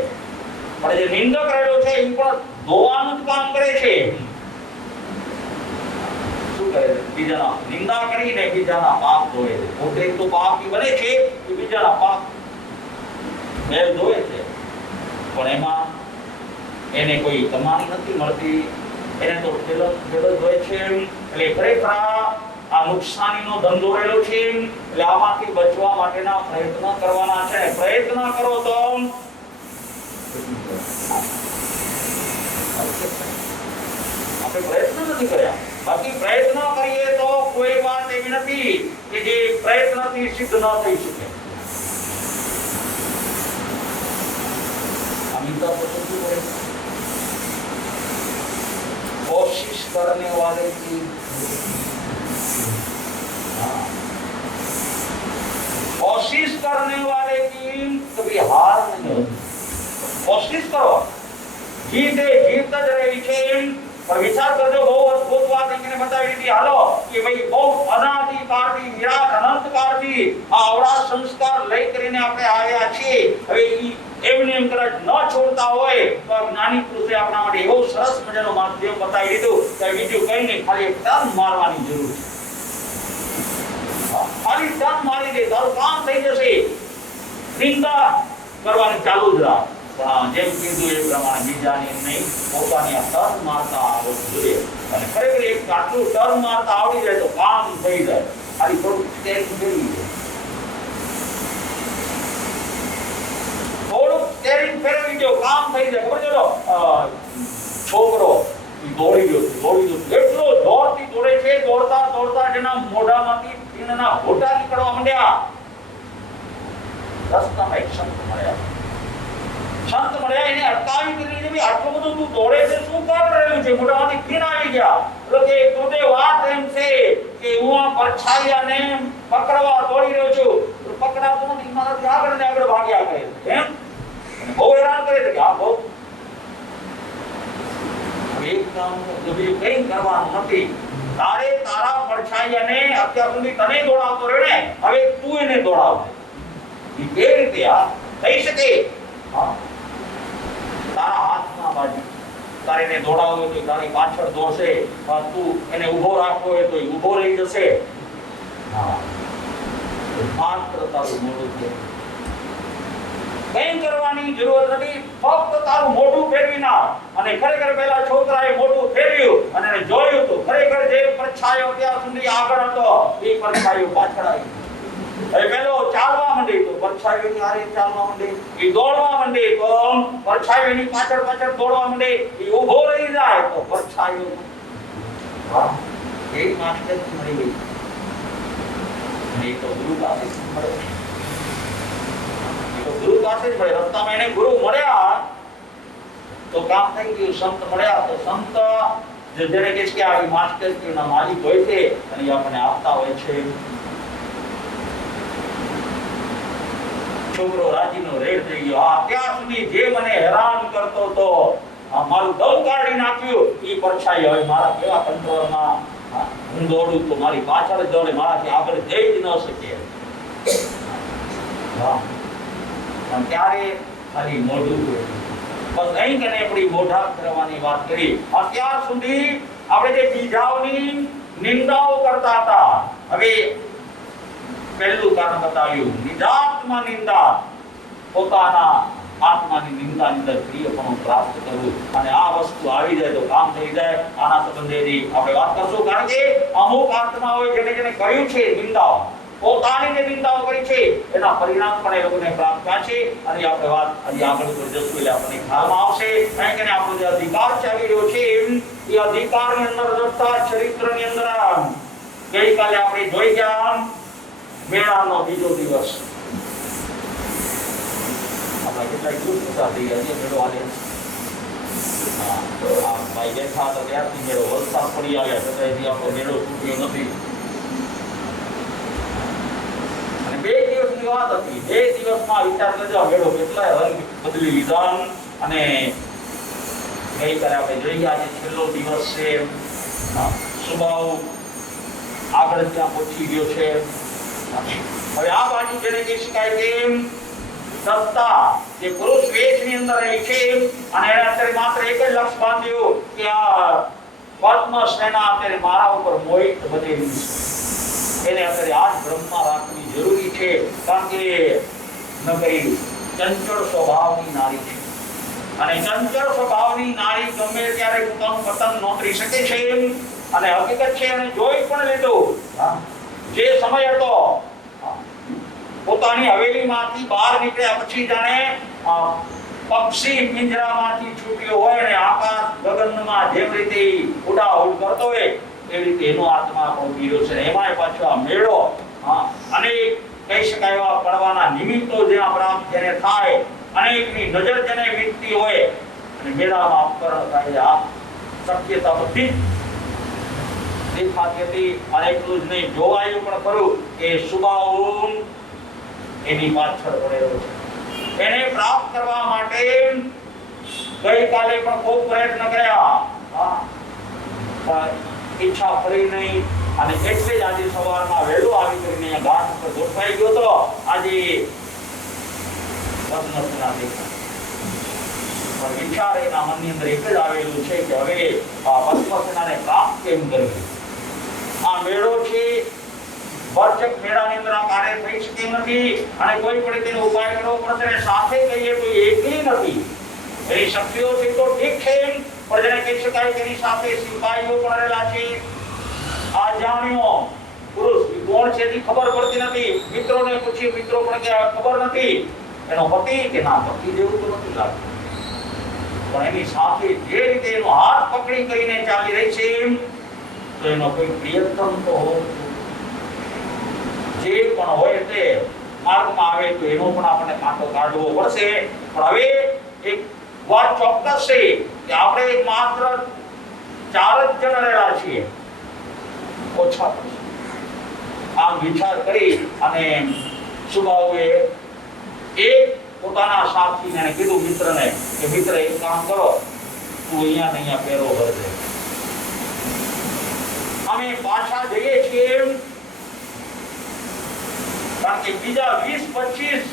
પણ જે નિંદક રહેલો છે એ પણ ધોવાનું જ કામ કરે છે. બીજાના નિંદા કરીને બીજાના પાપ ધોએ છે. પોતે તો પાપી બને છે, બીજાના પાપ મેલ ધોએ છે, પણ એમાં એને કોઈ કમાણી નથી મળતી, એને તો ખેલ જ હોય છે. એટલે ખરેખર આ નુકસાનીનો ધંધો રહેલો છે. એટલે આમાંથી બચવા માટેના પ્રયત્ન કરવાના છે. પ્રયત્ન કરો તો આપણે પ્રયત્ન નથી કર્યા. બાકી પ્રયત્ન કરીએ તો કોઈ વાત એવી નથી કે જે પ્રયત્નથી સિદ્ધ ન થઈ શકે. અમિતાભ બચ્ચન શું કહે, कोशिश करने वाले की कोशिश करने वाले की कभी हार नहीं होती. कोशिश करो, जीते जीत જ રહી છે, પણ વિચાર કરજો, બહુ અદ્ભુત વાત એને બતાવી દીધી. હાલો કે ભાઈ બહુ અનાદિકાળથી વિરાટ અનંતકાળથી આ અવળા સંસ્કાર લઈ કરીને આપણે આવ્યા છીએ. હવે એમને એમ કદાચ ન છોડતા હોય તો જ્ઞાની પુરુષે આપણા માટે એવો સરસ મજાનો માધ્યમ બતાવી દીધું કે બીજું કઈ નહીં, ખાલી એક ટર્ન મારવાની જરૂર છે. ખાલી ટર્ન મારી દે તારું કામ થઈ જશે. નિંદા કરવાની ચાલુ જ રાખ, પણ જેમ કીધું એ પ્રમાણે બીજાની નહીં, પોતાની આ ટર્ન મારતા આવડવું જોઈએ. અને ખરેખર એક આટલું ટર્ન મારતા આવડી જાય તો કામ થઈ જાય. ખાલી થોડું સ્ટેરિંગ ફેરવી દે, થોડું સ્ટેરિંગ ફેરવી દો, કામ થઈ જાય. ખબર છે છોકરો દોડી ગયો, એટલો જોરથી દોડે છે, દોડતા દોડતા જેના મોઢામાંથી પીણના ઘોટા નીકળવા માંડ્યા. રસ્તામાં એક સંત મળ્યા, એને અટકાવી દીધી. આટલું બધું તું દોડે છે, શું કામ રહેલું છે? મોઢામાંથી પીણ આવી ગયા. એટલે કે તુને વાત એમ છે કે હું આ પરછાયાને પકડવા દોડી રહ્યો છું, પકડાતો નથી, મારાથી આગળ ને આગળ ભાગ્યા કરે છે. એમ બહુ હેરાન કરે છે કે આ બહુ એક કામ કઈ કરવાનું નથી. તારે તારા પડછાયાને અત્યાર સુધી તને દોડાવતો રહ્યો ને, હવે તું એને દોડાવ. એ કેવી રીતે આ થઈ શકે? તારા હાથમાં બાજુ તારે એને દોડાવવો તો તારી પાછળ દોડશે, તું એને ઊભો રાખવો હોય તો ઊભો રહી જશે. માત્ર તારું મોઢું છે, કઈ કરવાની જરૂર નથી, ફક્ત તારું મોઢું ફેરવી નાખ. અને ખરેખર પેલા છોકરાએ મોઢું ફેરવ્યું અને એને જોયું તો ખરેખર જે પડછાયો ત્યાં સુધી આગળ હતો એ પડછાયો પાછળ આવી. હવે પેલો ચાલવા માંડી તો પડછાયોની હારે ચાલવા માંડી, એ દોડવા માંડી તો પડછાયોની પાછળ પાછળ દોડવા માંડી, એ ઊભો રહી જાય તો પડછાયો એક માસ્ટર મળી ગઈ. એ તો ગુરુ પાસે મળે, ગુરુ પાસે જ મળે. રસ્તામાં એને ગુરુ મળ્યા તો કામ થઈ ગયું. સંત મળ્યા તો સંત જેને કહે કે આ માસ્ટર ના માલિક હોય છે અને આપણને આપતા હોય છે. છોકરો રાજીનો રેડ થઈ ગયો. અત્યાર સુધી જે મને હેરાન કરતો હતો, મારું દમ કાઢી નાખ્યું, એ પરછાઈ હવે મારા કેવા કંટ્રોલમાં. હું દોડું તો મારી પાછળ જ દોડે, મારાથી આગળ જઈ જ ન શકે. પણ ત્યારે ખાલી મોઢું બસ અહીં કને આપણી મોઢા કરવાની વાત કરી. અત્યાર સુધી આપણે જે બીજાઓની નિંદાઓ કરતા હતા, હવે પહેલું કારણ બતાવ્યું નિજાત્મા નિંદા, પોતાના આત્માની નિંદાની અંદર પ્રિયપણું પ્રાપ્ત કરવું. અને આ વસ્તુ આવી જાય તો કામ થઈ જાય. આના સંબંધેથી આપણે વાત કરશું, કારણ કે અમુક આત્માઓએ જેને જેને કર્યું છે નિંદાઓ, પોતાની જે નિંદાઓ કરી છે એના પરિણામ પણ એ લોકોને પ્રાપ્ત થયા છે. અને આપણે વાત હજી આગળ પર જશું એટલે આપણને ખ્યાલમાં આવશે. કારણ કે આપણો જે અધિકાર ચાલી રહ્યો છે એ અધિકારની અંદર રસ્તા ચરિત્રની અંદર ગઈકાલે આપણે જોઈ ગયા મેળાનો બીજો દિવસ. આપણે કેટલાક ગ્રુપ હતા થઈ ગયા છે મેળો આલે. ભાઈ બેઠા હતા ત્યારથી મેળો વલસાડ પડી આવ્યા છતાંય આપણો મેળો છૂટ્યો નથી. બે દિવસની વાત હતી. 2 દિવસમાં વિચાર કરજો મેળો કેટલાય રંગ બદલી લીધા. અને ગઈકાલે આપણે જોઈ આજે છેલ્લો દિવસ છે. સુબાવ આગળ ત્યાં પહોંચી ગયો છે. હવે આ બાજુ જેને કહી શકાય કે સત્તા જે પુરુષ વેશની અંદર રહી છે અને એને અત્યારે માત્ર એક જ લક્ષ્ય બાંધ્યું કે આ પદ્મસેના અત્યારે મારા ઉપર મોહિત બનેલી છે. એને અત્યારે આજ બ્રહ્મા રાખવી જરૂરી છે, કારણ કે નકરી ચંચળ સ્વભાવની નારી છે. અને ચંચળ સ્વભાવની નારી ગમે ત્યારે પોતાનું પતન નોતરી શકે છે. અને હકીકત છે અને જોઈ પણ લીધું. જે સમય હતો પોતાની હવેલીમાંથી બહાર નીકળ્યા પછી જાણે પક્ષી પિંજરામાંથી છૂટ્યો હોય અને આકાશ ગગનમાં જેમ રીતે ઉડાઉડ કરતો હોય એ રીતે એનો આત્મા પણ ગીર્યો છે. એમાંય પાછો આ મેળો અનેક કહી શકાય એવા પડવાના નિમિત્તો જ્યાં પ્રાપ્ત જેને થાય, અનેકની નજર જેને વીતતી હોય અને મેળામાં અપકરણ થાય, આ શક્યતા બધી દેખાતી હતી. અને એટલું જ નહીં, જોવાયું પણ ખરું કે સુબાઉન એની પાછળ પડેલો છે. એને પ્રાપ્ત કરવા માટે ગઈકાલે પણ ખૂબ પ્રયત્ન કર્યા. પણ ઈચ્છા કરી નહીં અને એટલે જ આજે સવારમાં વહેલો આવી કરીને અહીંયા ઘાટ ઉપર ગોઠવાઈ ગયો તો આજે પદ્મસેના દેખાય. પણ વિચાર એના મનની અંદર એક જ આવેલું છે કે હવે આ પદ્મસેનાને પ્રાપ્ત કેમ કરવી. આ મેળો છે વર્ચક મેળાની અંદર આ કાર્ય થઈ શકે નથી અને કોઈ પણ તેનો ઉપાય કરવો પડશે અને સાથે કહીએ તો એકલી નથી. એની શક્તિઓ છે તો ઠીક છે પણ જેને કહી શકાય તેની સાથે સિપાહીઓ પણ રહેલા છે. આ જાણ્યો પુરુષ કોણ છે તે ખબર પડતી નથી. મિત્રોને પૂછી મિત્રો પણ કે ખબર નથી એનો પતિ કે ના પતિ જેવું તો નથી લાગતું. પણ એની સાથે જે રીતે એનો હાથ પકડી કરીને ચાલી રહી છે તો એનો કોઈ પ્રિયતમ તો હોવો જે પણ હોય તે માર્ગમાં આવે તો એનો પણ આપણને કાંટો કાઢવો પડશે. પણ હવે એક વાત ચોક્કસ છે કે આપણે માત્ર 4 જ જણ રહેલા છીએ, ઓછા પડશે. આમ વિચાર કરી અને સુબાઉએ એક પોતાના સાથીને કીધું મિત્રને કે મિત્ર એક કામ કરો, તું અહીંયા ને અહીંયા પેરો ભરજે, અમે પાછા જઈએ છીએ. કારણ કે બીજા 20-25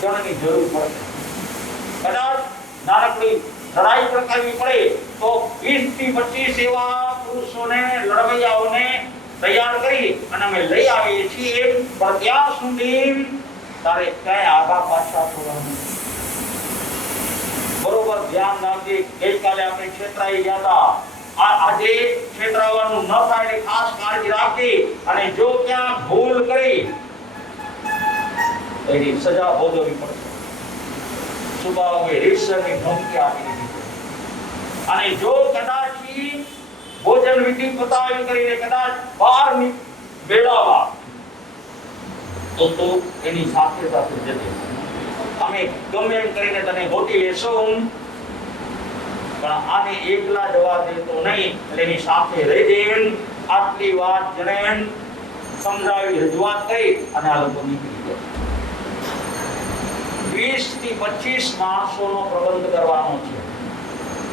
જણની જરૂર પડશે. કદાચ નાનકડી લડાઈ પણ કરવી પડે તો 20 થી 25 એવા પુરુષોને લડવૈયાઓને તૈયાર કરી અને અમે લઈ આવીએ છીએ. પણ ત્યાં સુધી તારે ક્યાંય આગા પાછા થવાનું. બરોબર ધ્યાન રાખજે. ગઈકાલે આપણે છેતરાઈ ગયા હતા, આજે છેતરાવાનું ન થાય એટલે ખાસ કાળજી રાખજે. અને જો ક્યાં ભૂલ કરી એની સજા ભોગવવી પડશે. સુબાઓએ રીતસરની ધમકી આપી દીધી. અને જો કદાચ ભોજન વિધિ પતાવી કરીને કદાચ બહાર બેડાવા તો એની સાથે સાથે જજે. અમે ગમે એમ કરીને તને ગોતી લેશું પણ આને એકલા જવા દેતો નહીં, એટલે એની સાથે રહેજે. આટલી વાત જણે સમજાવી રજૂઆત કરી અને આ લોકો નીકળી ગયા. 20 થી 25 માણસોનો પ્રબંધ કરવાનો છે.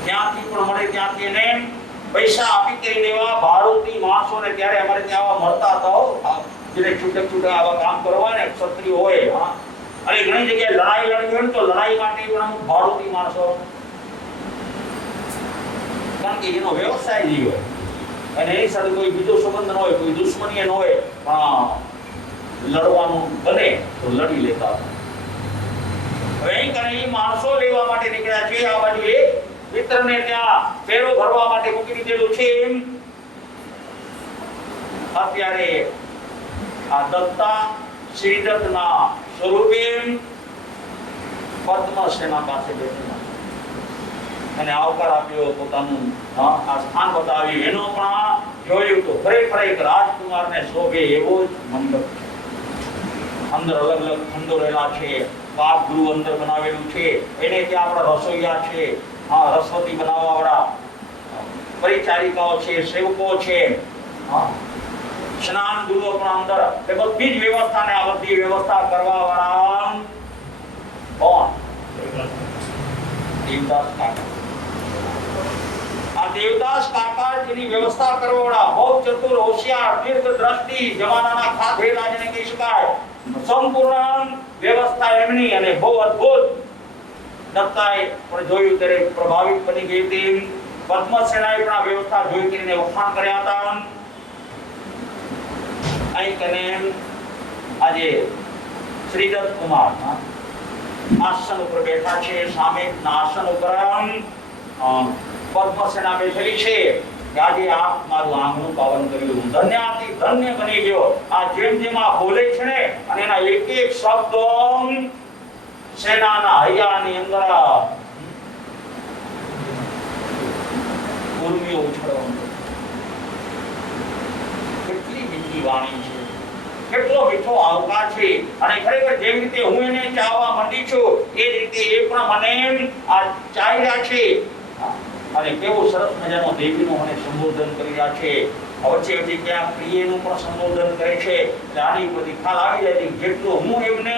જ્યાંથી પણ મળે ત્યાંથી એને પૈસા આપી કરી દેવા. ભાડુતી માણસોને ત્યારે અમારે ત્યાં આવા મળતા હતા, જેને છૂટક છૂટક આવા કામ કરવા ને ક્ષત્રિય હોય. હા, અને ઘણી જગ્યાએ લડાઈ લડવી હોય તો લડાઈ માટે પણ અમુક ભાડુતી માણસો, કારણ કે એનો વ્યવસાય જ હોય અને એની સાથે કોઈ બીજો સંબંધ ન હોય, કોઈ દુશ્મની ન હોય, પણ લડવાનું બને તો લડી લેતા. હવે અહીં કને માણસો લેવા માટે નીકળ્યા છે. આ બાજુ એક મિત્રને ત્યાં ફેરો ભરવા માટે મૂકી દીધેલું છે. અત્યારે આ દત્તા શ્રીદત્તના સ્વરૂપે પદ્મસેના પાસે બેઠેલા અને આવકાર આપ્યો, પોતાનું આ સ્થાન બતાવ્યું. એનો પણ જોયું તો ખરેખર એક રાજકુમારને શોભે એવો જ મંડપ. અંદર અલગ અલગ ખંડો રહેલા છે. પાક ગૃહ અંદર બનાવેલું છે. એને ત્યાં આપણા રસોઈયા છે, રસવતી બનાવવા વાળા પરિચારિકાઓ છે, સેવકો છે, સ્નાન ગૃહ પણ અંદર. એ બધી જ વ્યવસ્થા ને આ બધી વ્યવસ્થા કરવા વાળા કોણ? દેવદાસ કાકા. આ દેવદાસ કાકા જેની વ્યવસ્થા કરવા વાળા બહુ ચતુર, હોશિયાર, દીર્ઘ દ્રષ્ટિ, જમાનાના ખાધેલા જેને કહી શકાય. સંપૂર્ણ વ્યવસ્થા એમની અને બહુ અદ્ભુત. દત્તાએ પણ જોયું ત્યારે પ્રભાવિત બની ગઈ હતી. પદ્મસેનાએ પણ આ વ્યવસ્થા જોઈ કરીને વખાણ કર્યા હતા. અહીં કને આજે શ્રીદત્ત કુમાર આસન ઉપર બેઠા છે. સામે આસન ઉપર પદ્મસેના બેઠેલી છે. આજે આપ મારું આંગણું પાવન કર્યું, ધન્યાતિ ધન્ય બની ગયો. આ જેમ જેમ આ બોલે છે ને અને એના એક એક શબ્દ સેનાના હૈયાની અંદર ઉર્મિઓ ઉછળવા. કેટલી મીઠી વાણી છે, કેટલો મીઠો આવકાર છે. અને ખરેખર જેવી રીતે હું એને ચાહવા માંડી છું એ જ રીતે એ પણ મને આ ચાહી રહ્યા છે. અને કેવો સરસ મજાનો દેવીનો મને સંબોધન કરી રહ્યા છે. વચ્ચે વચ્ચે ક્યાં પ્રિયનું પણ સંબોધન કરે છે. આની બધી ખ્યાલ આવી જાય જેટલું હું એમને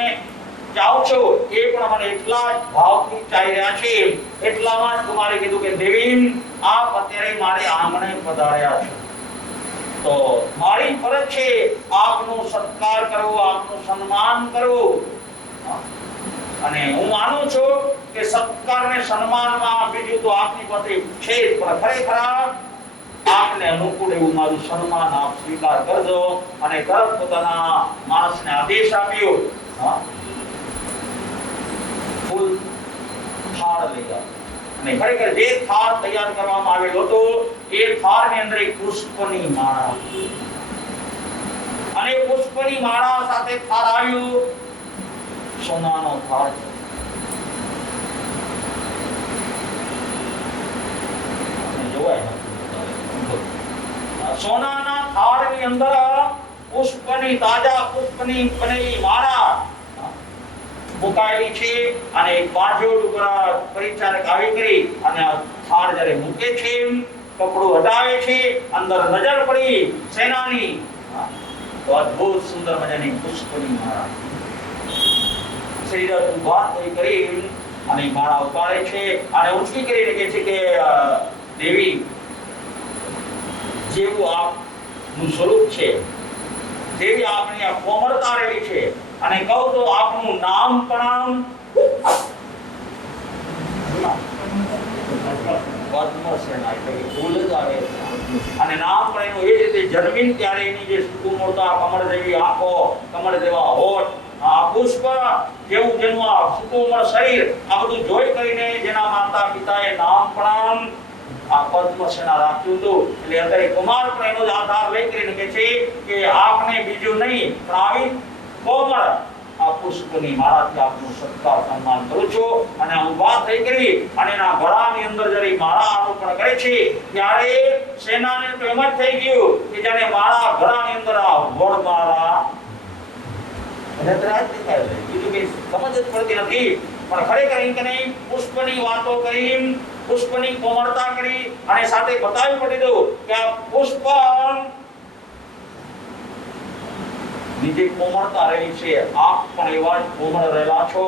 ચાહો છો એ પણ મને એટલા જ ભાવથી ચાહી રહ્યા છે. એટલામાં જ કુમારે કીધું કે દેવી આપ અત્યારે મારે આંગણે પધાર્યા છો તો મારી ફરજ છે આપનો સત્કાર કરવો, આપનું સન્માન કરવું. અને હું માનું છું કે સત્કાર ને સન્માનમાં બીજું તો આપની પાસે છે જ, પણ ખરેખર આપને અનુકૂળ એવું મારું સન્માન આપ સ્વીકાર કરજો. અને તરત પોતાના માણસને આદેશ આપ્યો, ફૂલ થાળ લઈ આવો. અને ખરેખર જે થાળ તૈયાર કરવામાં આવેલો હતો એ થાળની અંદર એક પુષ્પની માળા અને પુષ્પની માળા સાથે થાળ આવ્યું. સોનાનો થાળ સોનાના થાળની અંદર પુષ્પની તાજા પુષ્પની બનેલી માળા મુકાયેલી છે. અને એક બાજોડ ઉપર પરિચારક આવી કરી અને થાળ જ્યારે મૂકે છે, કપડું હટાવે છે, અંદર નજર પડી સેનાની તો અદ્ભુત સુંદર મજાની પુષ્પની માળા શરીર ઉભા થઈ કરી અને માળા ઉપાડે છે અને ઊંચકી કરીને કહે છે કે દેવી જેવું આપનું સ્વરૂપ છે, જેવી આપની આ કોમળતા રહેલી છે, અને કહું તો આપનું નામ પણ પદ્મસેના એટલે કે ફૂલ જ આવે અને નામ પણ એનું એ રીતે જન્મીન ત્યારે એની જે સુકુમળતા, કમળ જેવી આંખો, કમળ જેવા હોઠ, આ પુષ્પ જેવું જેનું આ સુકુમળ શરીર, આ બધું જોઈ કરીને જેના માતા પિતાએ નામ પણ આ પદ્મસેના રાખ્યું હતું. એટલે અત્યારે કુમાર પણ એનો જ આધાર લઈ કરીને કહે છે કે આપને બીજું નહીં પણ આવી કોમળ આ પુષ્પની માળાથી આપનું સત્કાર સન્માન કરું છું. અને ઊભા થઈ કરી અને એના ગળાની અંદર જ્યારે માળા આરોપણ કરે છે ત્યારે સેનાને તો એમ જ થઈ ગયું કે જાણે માળા ગળાની અંદર આ વડ માળા અને ત્રાસ દેખાય છે. બીજું કઈ સમજ જ પડતી નથી. પણ ખરેખર અહીં પુષ્પની વાતો કરી, પુષ્પની કોમળતા કરી અને સાથે બતાવી પડી દઉં કે આ પુષ્પ ની જે કોમળતા રહેલી છે આપ પણ એવા જ કોમળ રહેલા છો.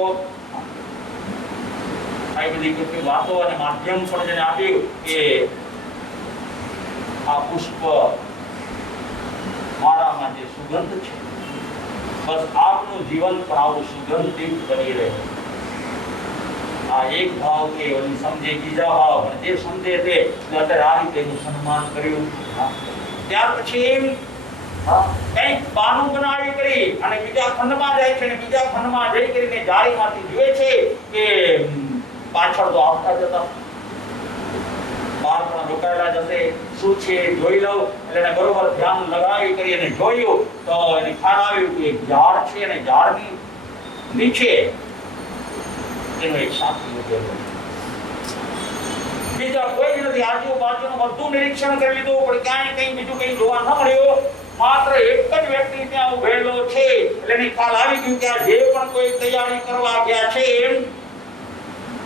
આ બધી કેટલી વાતો અને માધ્યમ પણ જેને આપ્યું કે આ પુષ્પ માળામાં જે સુગંધ છે, બસ આપનું જીવન પણ આવું સુગંધિત બની રહે. આ એક ભાવ કે ઓલી સમજે બીજા ભાવ, અને જે સમજે તે અત્યારે આ રીતે એનું સન્માન કર્યું. ત્યાર પછી કંઈક બાનું બનાવી કરી અને બીજા ખંડમાં જાય છે અને બીજા ખંડમાં જઈ કરીને જાળીમાંથી જુએ છે કે પાછળ તો આવતા જતા બાર પણ રોકાયેલા જશે, શું છે જોઈ લઉં. એટલે એને બરોબર ધ્યાન લગાવી કરી અને જોયું તો એને ખ્યાલ આવ્યું કે એક ઝાડ છે અને ઝાડની નીચે એનો એક સાથી ઉભેલો. બીજા કોઈ નથી, આજુબાજુનું બધું નિરીક્ષણ કરી લીધું પણ ક્યાંય કઈ બીજું કઈ જોવા ન મળ્યું. માત્ર એક જ વ્યક્તિ ત્યાં ઉભેલો છે. એટલે એને ખ્યાલ આવી ગયું કે આ જે પણ કોઈ તૈયારી કરવા ગયા છે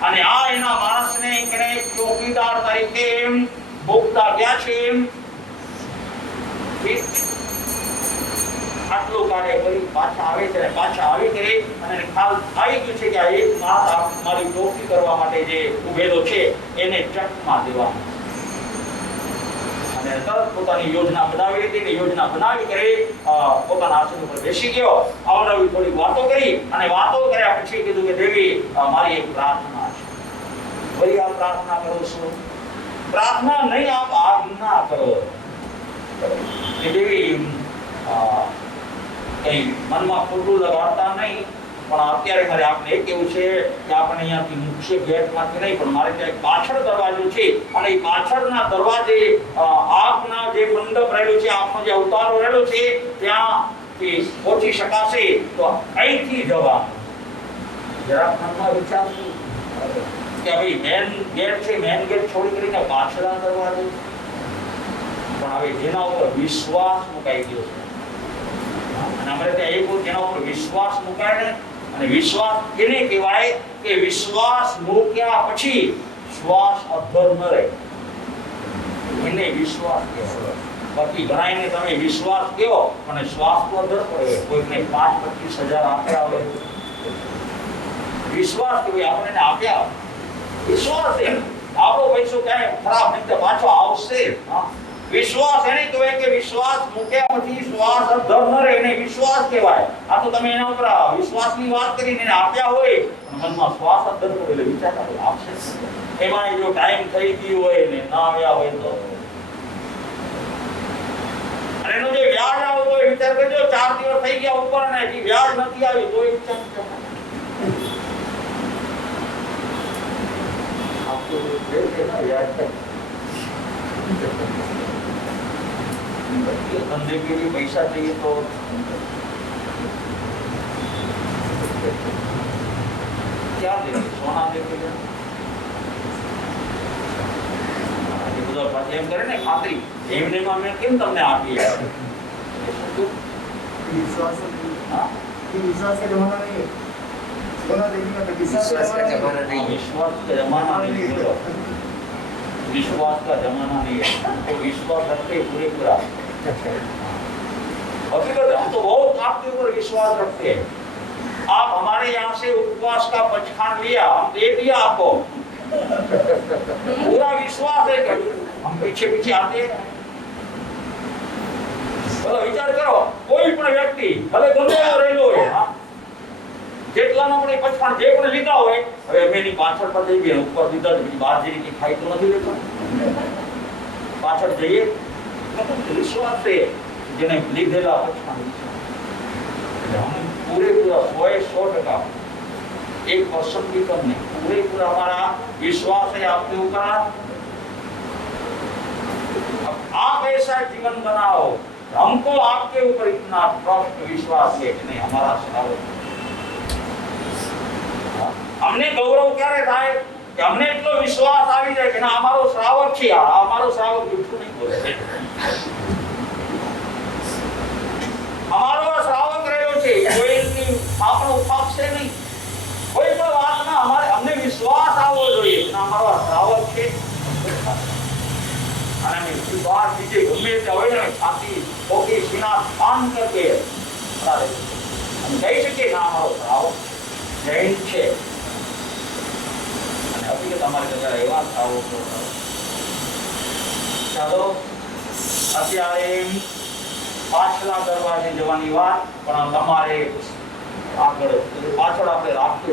અને આ એના માણસને એને ચોકીદાર તરીકે મૂકતા ગયા છે. આટલું કાર્ય કરી પાછા આવે છે અને પાછા આવી કરી અને ખ્યાલ આવી ગયું છે કે આ એક માણસ મારી ચોકી કરવા માટે જે ઉભેલો છે એને ચકમાં દેવાનો. અને તરત પોતાની યોજના બનાવી લીધી કે યોજના બનાવી કરી પોતાના આસન ઉપર બેસી ગયો. આવડાવી થોડી વાતો કરી અને વાતો કર્યા પછી કીધું કે દેવી મારી એક પ્રાર્થના છે. વળી આપ પ્રાર્થના કરો છો? પ્રાર્થના નહીં, આપ આજ્ઞા કરો કે દેવી કઈ મનમાં ખોટું લગાડતા નહીં, પણ અત્યારે મારે આપને એ કેવું છે કે આપણે અહીંયાથી મુખ્ય ગેટમાંથી નહીં પણ મારે ત્યાં પાછળ દરવાજો છે અને એ પાછળના દરવાજે આપના જે મંડપ રહેલું છે, આપનો જે અવતારો રહેલો છે ત્યાં પહોંચી શકાશે તો અહીંથી જવા. જરા મનમાં વિચારશું કે ભાઈ મેન ગેટ છે, મેન ગેટ છોડી કરીને પાછળના દરવાજે. પણ હવે જેના ઉપર વિશ્વાસ મુકાઈ ગયો છે અને અમારે ત્યાં એક જેના ઉપર વિશ્વાસ મુકાય ને, અને વિશ્વાસ એને કહેવાય કે વિશ્વાસ મૂક્યા પછી શ્વાસ અધર ન રહે, એને વિશ્વાસ કહેવાય. બાકી ઘણાને તમે વિશ્વાસ કહો અને શ્વાસ તો અધર પડે. કોઈને 5-25 હજાર આપ્યા હોય વિશ્વાસ કે ભાઈ આપણે એને આપ્યા વિશ્વાસ છે આપણો પૈસો ક્યાંય ખરાબ રીતે પાછો આવશે હા વિશ્વાસ એને કહેવાય કે વિશ્વાસ મૂક્યા પછી શ્વાસ અધર ન રહે એને વિશ્વાસ કહેવાય આ તો તમે એના ઉપર વિશ્વાસની વાત કરીને એને આપ્યા હોય મનમાં શ્વાસ અધર કરે એટલે વિચાર કરે આપશે એમાં જો ટાઈમ થઈ ગયો હોય ને ના આવ્યા હોય તો અને એનો જે વ્યાજ આવતો હોય વિચાર કરજો 4 દિવસ થઈ ગયા ઉપર અને હજી વ્યાજ નથી આવ્યું તો વિચાર આપતો જે છે ને વ્યાજ धंधे के लिए पैसा चाहिए तो क्या देंगे सोना देंगे ये બધા પાછી એમ કરે ને ખાતરી એમને અમે કેમ તમને આપી विश्वास હા विश्वास का जमाना नहीं है सोना देखने का विश्वास का जमाना नहीं है। विश्वास का जमाना नहीं है विश्वास का जमाना नहीं है तो विश्वास रखते पूरे पूरा हकीकत हम तो बहुत आपके ऊपर विश्वास रखते हैं आप हमारे यहाँ से उपवास का पचखान लिया हम दे दिया आपको पूरा विश्वास है कि हम पीछे पीछे आते हैं बोलो विचार करो कोई पण व्यक्ति भले गમે એવો રહેલો હોય હા જેટલાનો આપણે પચખાન જે પણ લીધા હોય હવે અમે એની પાછળ પર જઈએ ઉપર દીધા પછી બહાર જઈને કે ખાઈ તો નથી લેતો પાછળ જઈએ विश्वास है જેને લીધેલા પછાણ એટલે हम पूरे पूरा 100% 1% भी कम नहीं पूरे पूरा हमारा विश्वास है आपके ऊपर अब आप ऐसा जीवन बनाओ हमको आपके ऊपर इतना ट्रस्ट विश्वास है कि नहीं हमारा श्रावक हमने गौरव क्યારે થાય કે અમને એટલો વિશ્વાસ આવી જાય કે ના અમારો શ્રાવક છે આ અમારો શ્રાવક જૂઠું નહીં બોલે અમારો શ્રાવક રહ્યો છે કોઈની આપણો પક્ષ છે નહીં કોઈ પણ વાતમાં અમારે અમને વિશ્વાસ આવવો જોઈએ કે અમારો શ્રાવક છે અને વિશ્વાસ બીજે ગમે તે હોય ને છાતી પોકી સિના પાન કરકે અરે हम કહી શકીએ કે અમારો શ્રાવક જૈન છે અને હકીકત અમારી અંદર એવા શ્રાવકો ચાલો અત્યારે પાછલા દરવાજે જવાની વાત પણ તમારે આગળ પાછળ આપણે રાખતો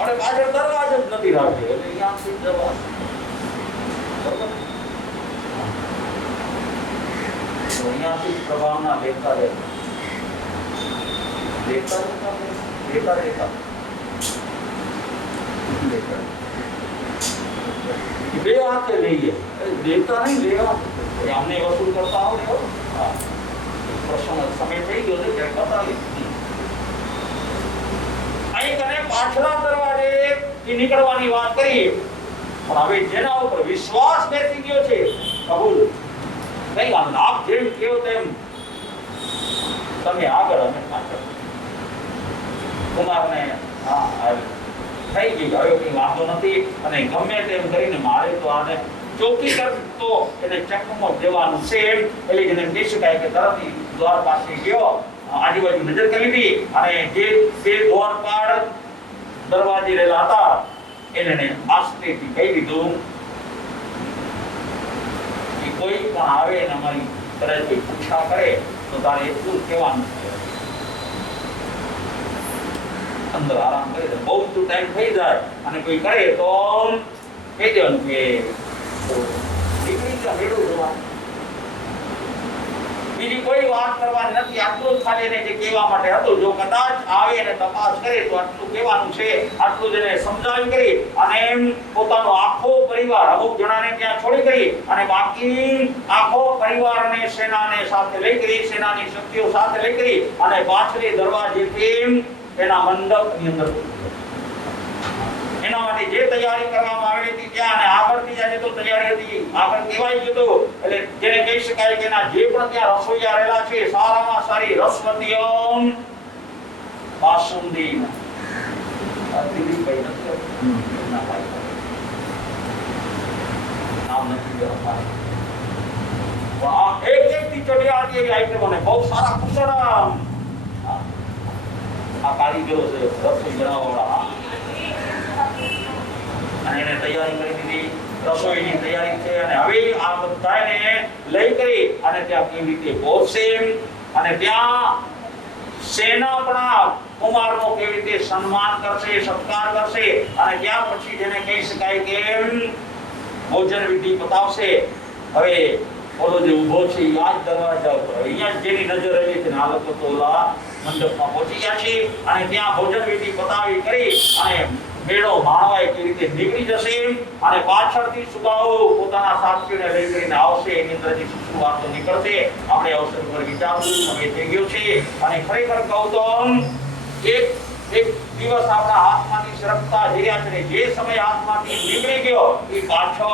અને પાછળ દરવાજો જ નથી રાખ્યો એટલે અહીંયાથી દરવાજો બરાબર તો અહીંયાથી પ્રભાવના લેતા બે હાથે લઈએ દેતા નહીં લેવા हमने वसूल करता हो प्रश्न समय થઈ ગયો છે કે બતાવી અહીં કને પાછલા દરવાજે થી નીકળવાની વાત કરી પણ હવે જેના ઉપર વિશ્વાસ બેસી ગયો છે કબૂલ નહીં વાંધો આપ જેમ કહો તેમ તમે આગળ અમે પાછળ કુમારને થઈ ગયું હવે કંઈ વાંધો નથી અને ગમે તેમ કરીને મારે તો આને ચોકી કરતો એને ચકમો દેવાનું છે એટલે જેને કહી શકાય કે તરત દ્વાર પાસે ગયો આજુબાજુ નજર કરી લીધી અને જે બે દ્વારપાળ દરવાજે રહેલા હતા એને આસ્તેથી કહી દીધું કે કોઈ પણ આવે ને અમારી કદાચ કોઈ પૂછા કરે તો તારે એટલું કહેવાનું છે અંદર આરામ કરી દે બહુ ટાઈમ થઈ જાય અને કોઈ કરે તો કહી દેવાનું કે બીજી કોઈ વાત કરવાની નથી આટલું જ ખાલી એને જે કહેવા માટે હતું જો કદાચ આવે અને તપાસ કરે તો આટલું કહેવાનું છે આટલું જ એને સમજાવી કરી અને એમ પોતાનો આખો પરિવાર અમુક જણાને ત્યાં છોડી કરી અને બાકી આખો પરિવાર અને સેનાને સાથે લઈ કરી સેનાની શક્તિઓ સાથે લઈ કરી અને પાછલી દરવાજેથી એના મંડપની અંદર એના માટે જે તૈયારી કરવામાં આવી હતી ત્યાં અને આગળથી આજે તો તૈયારી હતી આગળ કહેવાય ગયું એટલે જેને કહી શકાય કે ના જે પણ ત્યાં રસોઈયા રહેલા છે સારામાં સારી રસવંતીઓ બાસુંદી દીદી ભાઈ નથી ના ભાઈ નામ નથી દેવાય વાહ એક થી ચડિયાતી એવી આઈટમ અને બહુ સારા કુશળ આ કારીગરો છે રસોઈ બનાવવાવાળા અને એને તૈયારી કરી દીધી રસોઈની તૈયારી છે અને હવે આ બધાને લઈ કરી અને ત્યાં કેવી રીતે પહોંચશે અને ત્યાં સેનાપણા કુમારનો કેવી રીતે સન્માન કરશે સત્કાર કરશે અને ત્યાં પછી જેને કહી શકાય કે ભોજન વિધિ પતાવશે હવે ઓલો જે ઊભો છે આ જ દરવાજા ઉપર અહીંયા જેની નજર રહી છે આ લોકો તો ઓલા મંડપમાં પહોંચી ગયા છે અને ત્યાં ભોજન વિધિ પતાવી કરી અને મેળો માણવાય કેવી રીતે નીકળી જશે અને પાછળથી સુબાઓ પોતાના સાથીઓને લઈ કરીને આવશે એની અંદરથી શું વાતો નીકળશે આપણે અવસર પર વિચારવું સમય થઈ ગયો છે અને ખરેખર કહું તો એક દિવસ આપણા હાથમાંથી સરકતા જીર્યા છે જે સમય હાથમાંથી નીકળી ગયો એ પાછો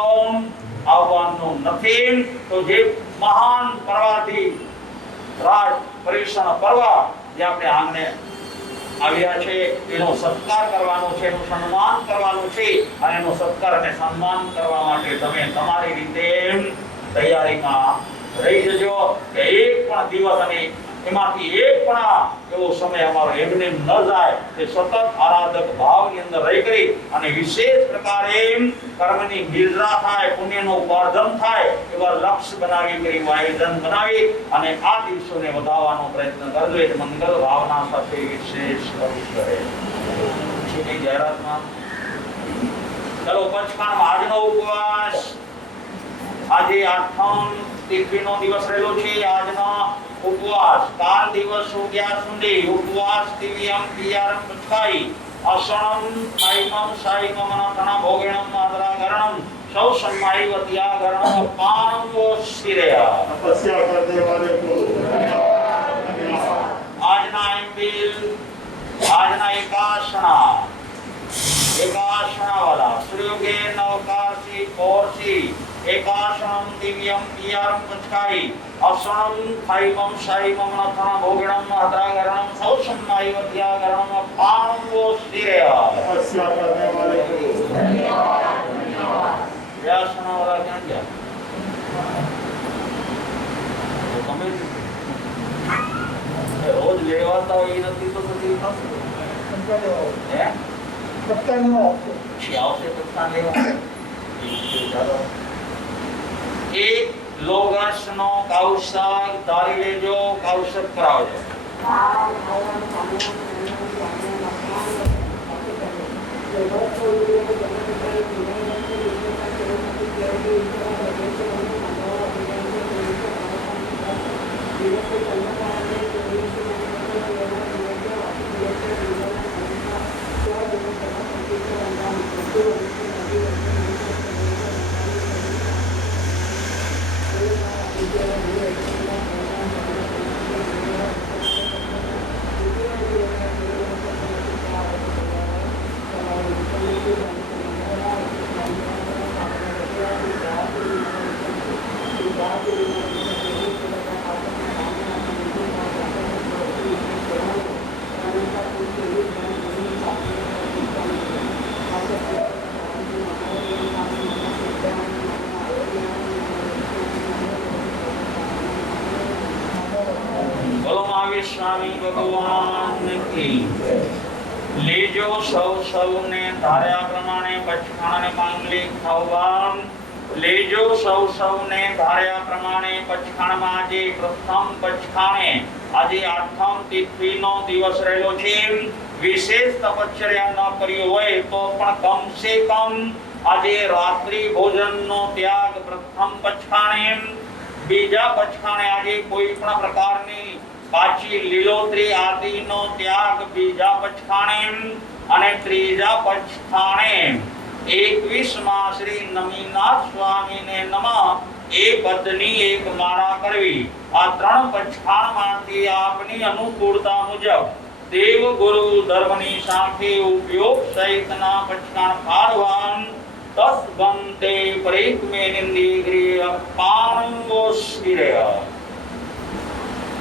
આવવાનો નથી તો જે મહાન પર્વાથી રાજ પરીક્ષણ પર્વ જે આપણે આંગણે આવ્યા છે એનો સત્કાર કરવાનો છે એનું સન્માન કરવાનું છે અને એનો સત્કાર અને સન્માન કરવા માટે તમે તમારી રીતે તૈયારીમાં રહી જજો કે એક પણ દિવસ અને એમાંથી એક પણ એવો સમય અમારો એમને ન જાય કે સતત આરાધક ભાવની અંદર રહી કરી અને વિશેષ પ્રકારે કર્મની નિર્જા થાય પુણ્યનો ઉપાર્જન થાય એવા લક્ષ્ય બનાવી કરી આયોજન બનાવી અને આ દિવસોને વધારવાનો પ્રયત્ન કરજો એટલે મંગલ ભાવના સાથે વિશેષ કરવું કરે છે જાહેરાતમાં ચલો પંચખાણમાં આજનો ઉપવાસ આજે આઠમ તિથિનો દિવસ રહેલો છે આજનો ઉપવાસ કાલ દિવસ ઉગ્યા સુધી ઉપવાસ દિવ્યમ પિયારમ પચકાઈ અસણમ થાઈમમ સાઈમમ નતના ભોગેણમ માદરાગરણમ સૌ સન્માઈ વત્યાગરણમ પાનમ વોશિરયા તપસ્યા કરને વાલે કો આજના એમ્બિલ આજના એકાસના વાલા સૂર્યોગે નવકાશી કોરસી एकाशनम दिव्यम पियारम पचकाई असणम थाईमम साईमम नथना भोगणम महद्रागरणम सौसम्माई वत्यागरणम पाणम वो स्थिरया तपस्या करने वाले को धन्यवाद व्यासना वाला क्या क्या तो તમે રોજ લેવાતા હોય એ નથી તો પછી હે સત્તાનો આવશે સત્તા લેવા एक लोगर्षनो कौशक धारी लेजो कौशक करावजो स्वामी भगवान की लेजो सौ ने धार्या प्रमाणे पचखाने માંગલી ખાવા લેજો સૌ ને ધાર્યા પ્રમાણે પચખાણમાં આજે પ્રથમ પચખાણે આજે આઠમ તિથિનો દિવસ રહેલો છે વિશેષ તપશ્ચર્યા ન કરી હોય તો પણ કમસે કમ આજે રાત્રિ ભોજનનો ત્યાગ પ્રથમ પચખાણે બીજા પચખાણે આજે કોઈ પણ પ્રકારની કાચી લીલોતરી આદિનો ત્યાગ બીજા પચખાણે અને ત્રીજા પચખાણે 21માં શ્રી નમીનાથ સ્વામીને નમઃ એ પદની એક માળા કરવી આ ત્રણ પચખાણમાંથી આપની અનુકૂળતા મુજબ દેવ ગુરુ ધર્મની સાથે ઉપયોગ સહિતના પચખાણ ફાળવા તસ બંતે પરેક મેનિંદિગ્રિય પાણંગો શિરય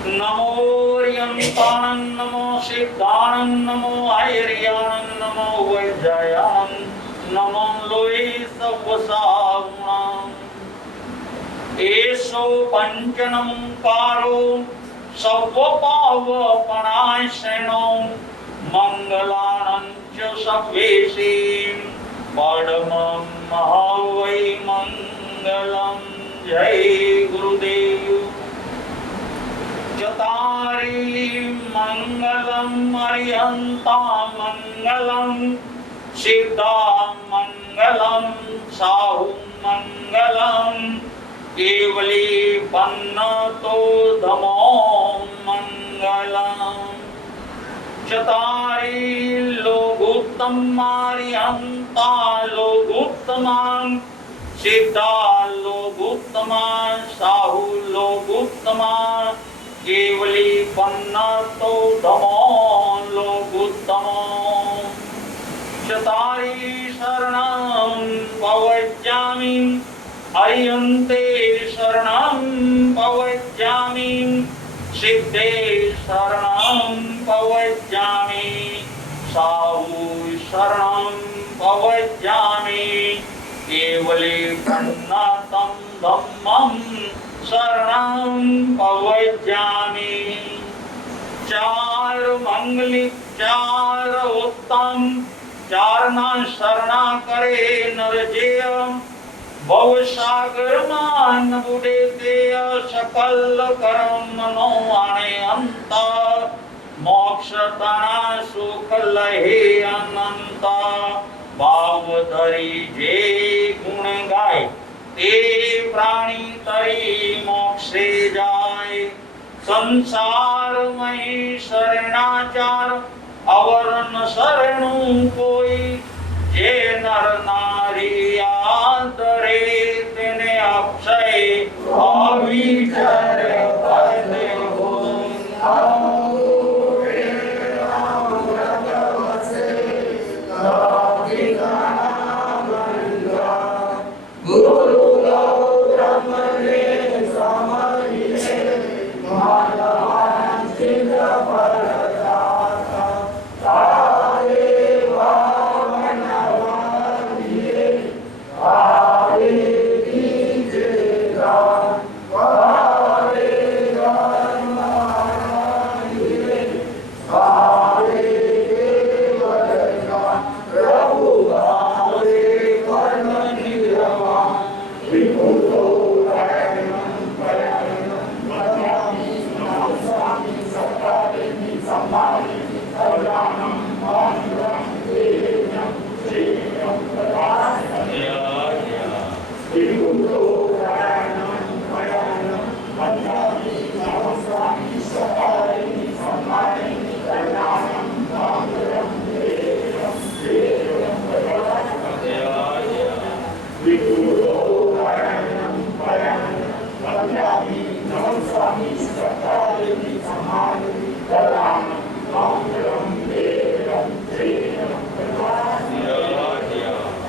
नमो रियंतानं नमो सिद्धानं नमो आयर्यानं नमो वैजयानं नमो लोई सवसावनं एसो पंचनमकारो सवपावपणाशनो मंगलानंच सर्वेशे परमं महावै मंगलम जय गुरुदेव चतारी मंगलम अरिहंता मंगलम सिद्धा मंगलम साहु मंगलम केवली पन्नतो धमो मंगलम चतारी लोगोत्तम अरिहंता लोगोत्तमं सिद्धा लोगोत्तमा साहु लोगोत्तमा केवली पन्नतो धमो लोगोत्तमो चतारी शरणं पवज्यामि अरिहन्ते शरणं पवज्यामि सिद्धे शरणं पवज्यामि साहु शरणं पवज्यामि केवले पन्नतं धम्मं शरणं पवज्यामि चार मंगली चार उत्तम चारना शरणा करे नरजेय भव सागर मान बुडे ते सकल कर्म नो आणे अंत मोक्ष तना सुख लहे अनंत भाव धरी जे गुण गाय ते प्राणी तरी मोक्षे जाय संसार मही शरणाचार अवरण शरणु कोई जे नर नारी आदरे तेने अक्षय अविचर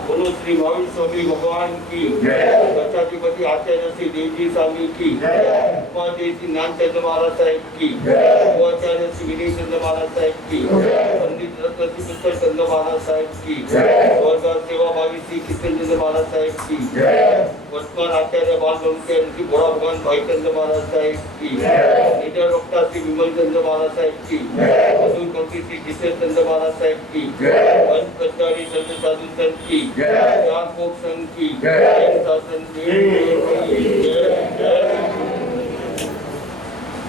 पद श्री भावी स्वामी भगवान की दत्ताधिपति आचार्य श्री देवजी स्वामी की उपाध्याय श्री ज्ञानचंद्र महाराज साहेब की उपाचार्य श्री विनय चंद्र महाराज साहेब की पंडित रत्न श्री पुष्कर चंद्र महाराज साहेब की और सेवा भावी श्री कृष्ण चंद्र महाराज साहेब की वर्तमान आचार्य बाल ब्रह्मचार्य श्री भोला भगवान भाईचंद्र महाराज साहेब की निडर वक्ता श्री विमल चंद्र महाराज साहेब की मधुर पंक्ति श्री कृष्ण चंद्र महाराज साहेब की पंच कचारी संत साधु संत की ज्ञान मोक्ष संघ की शासन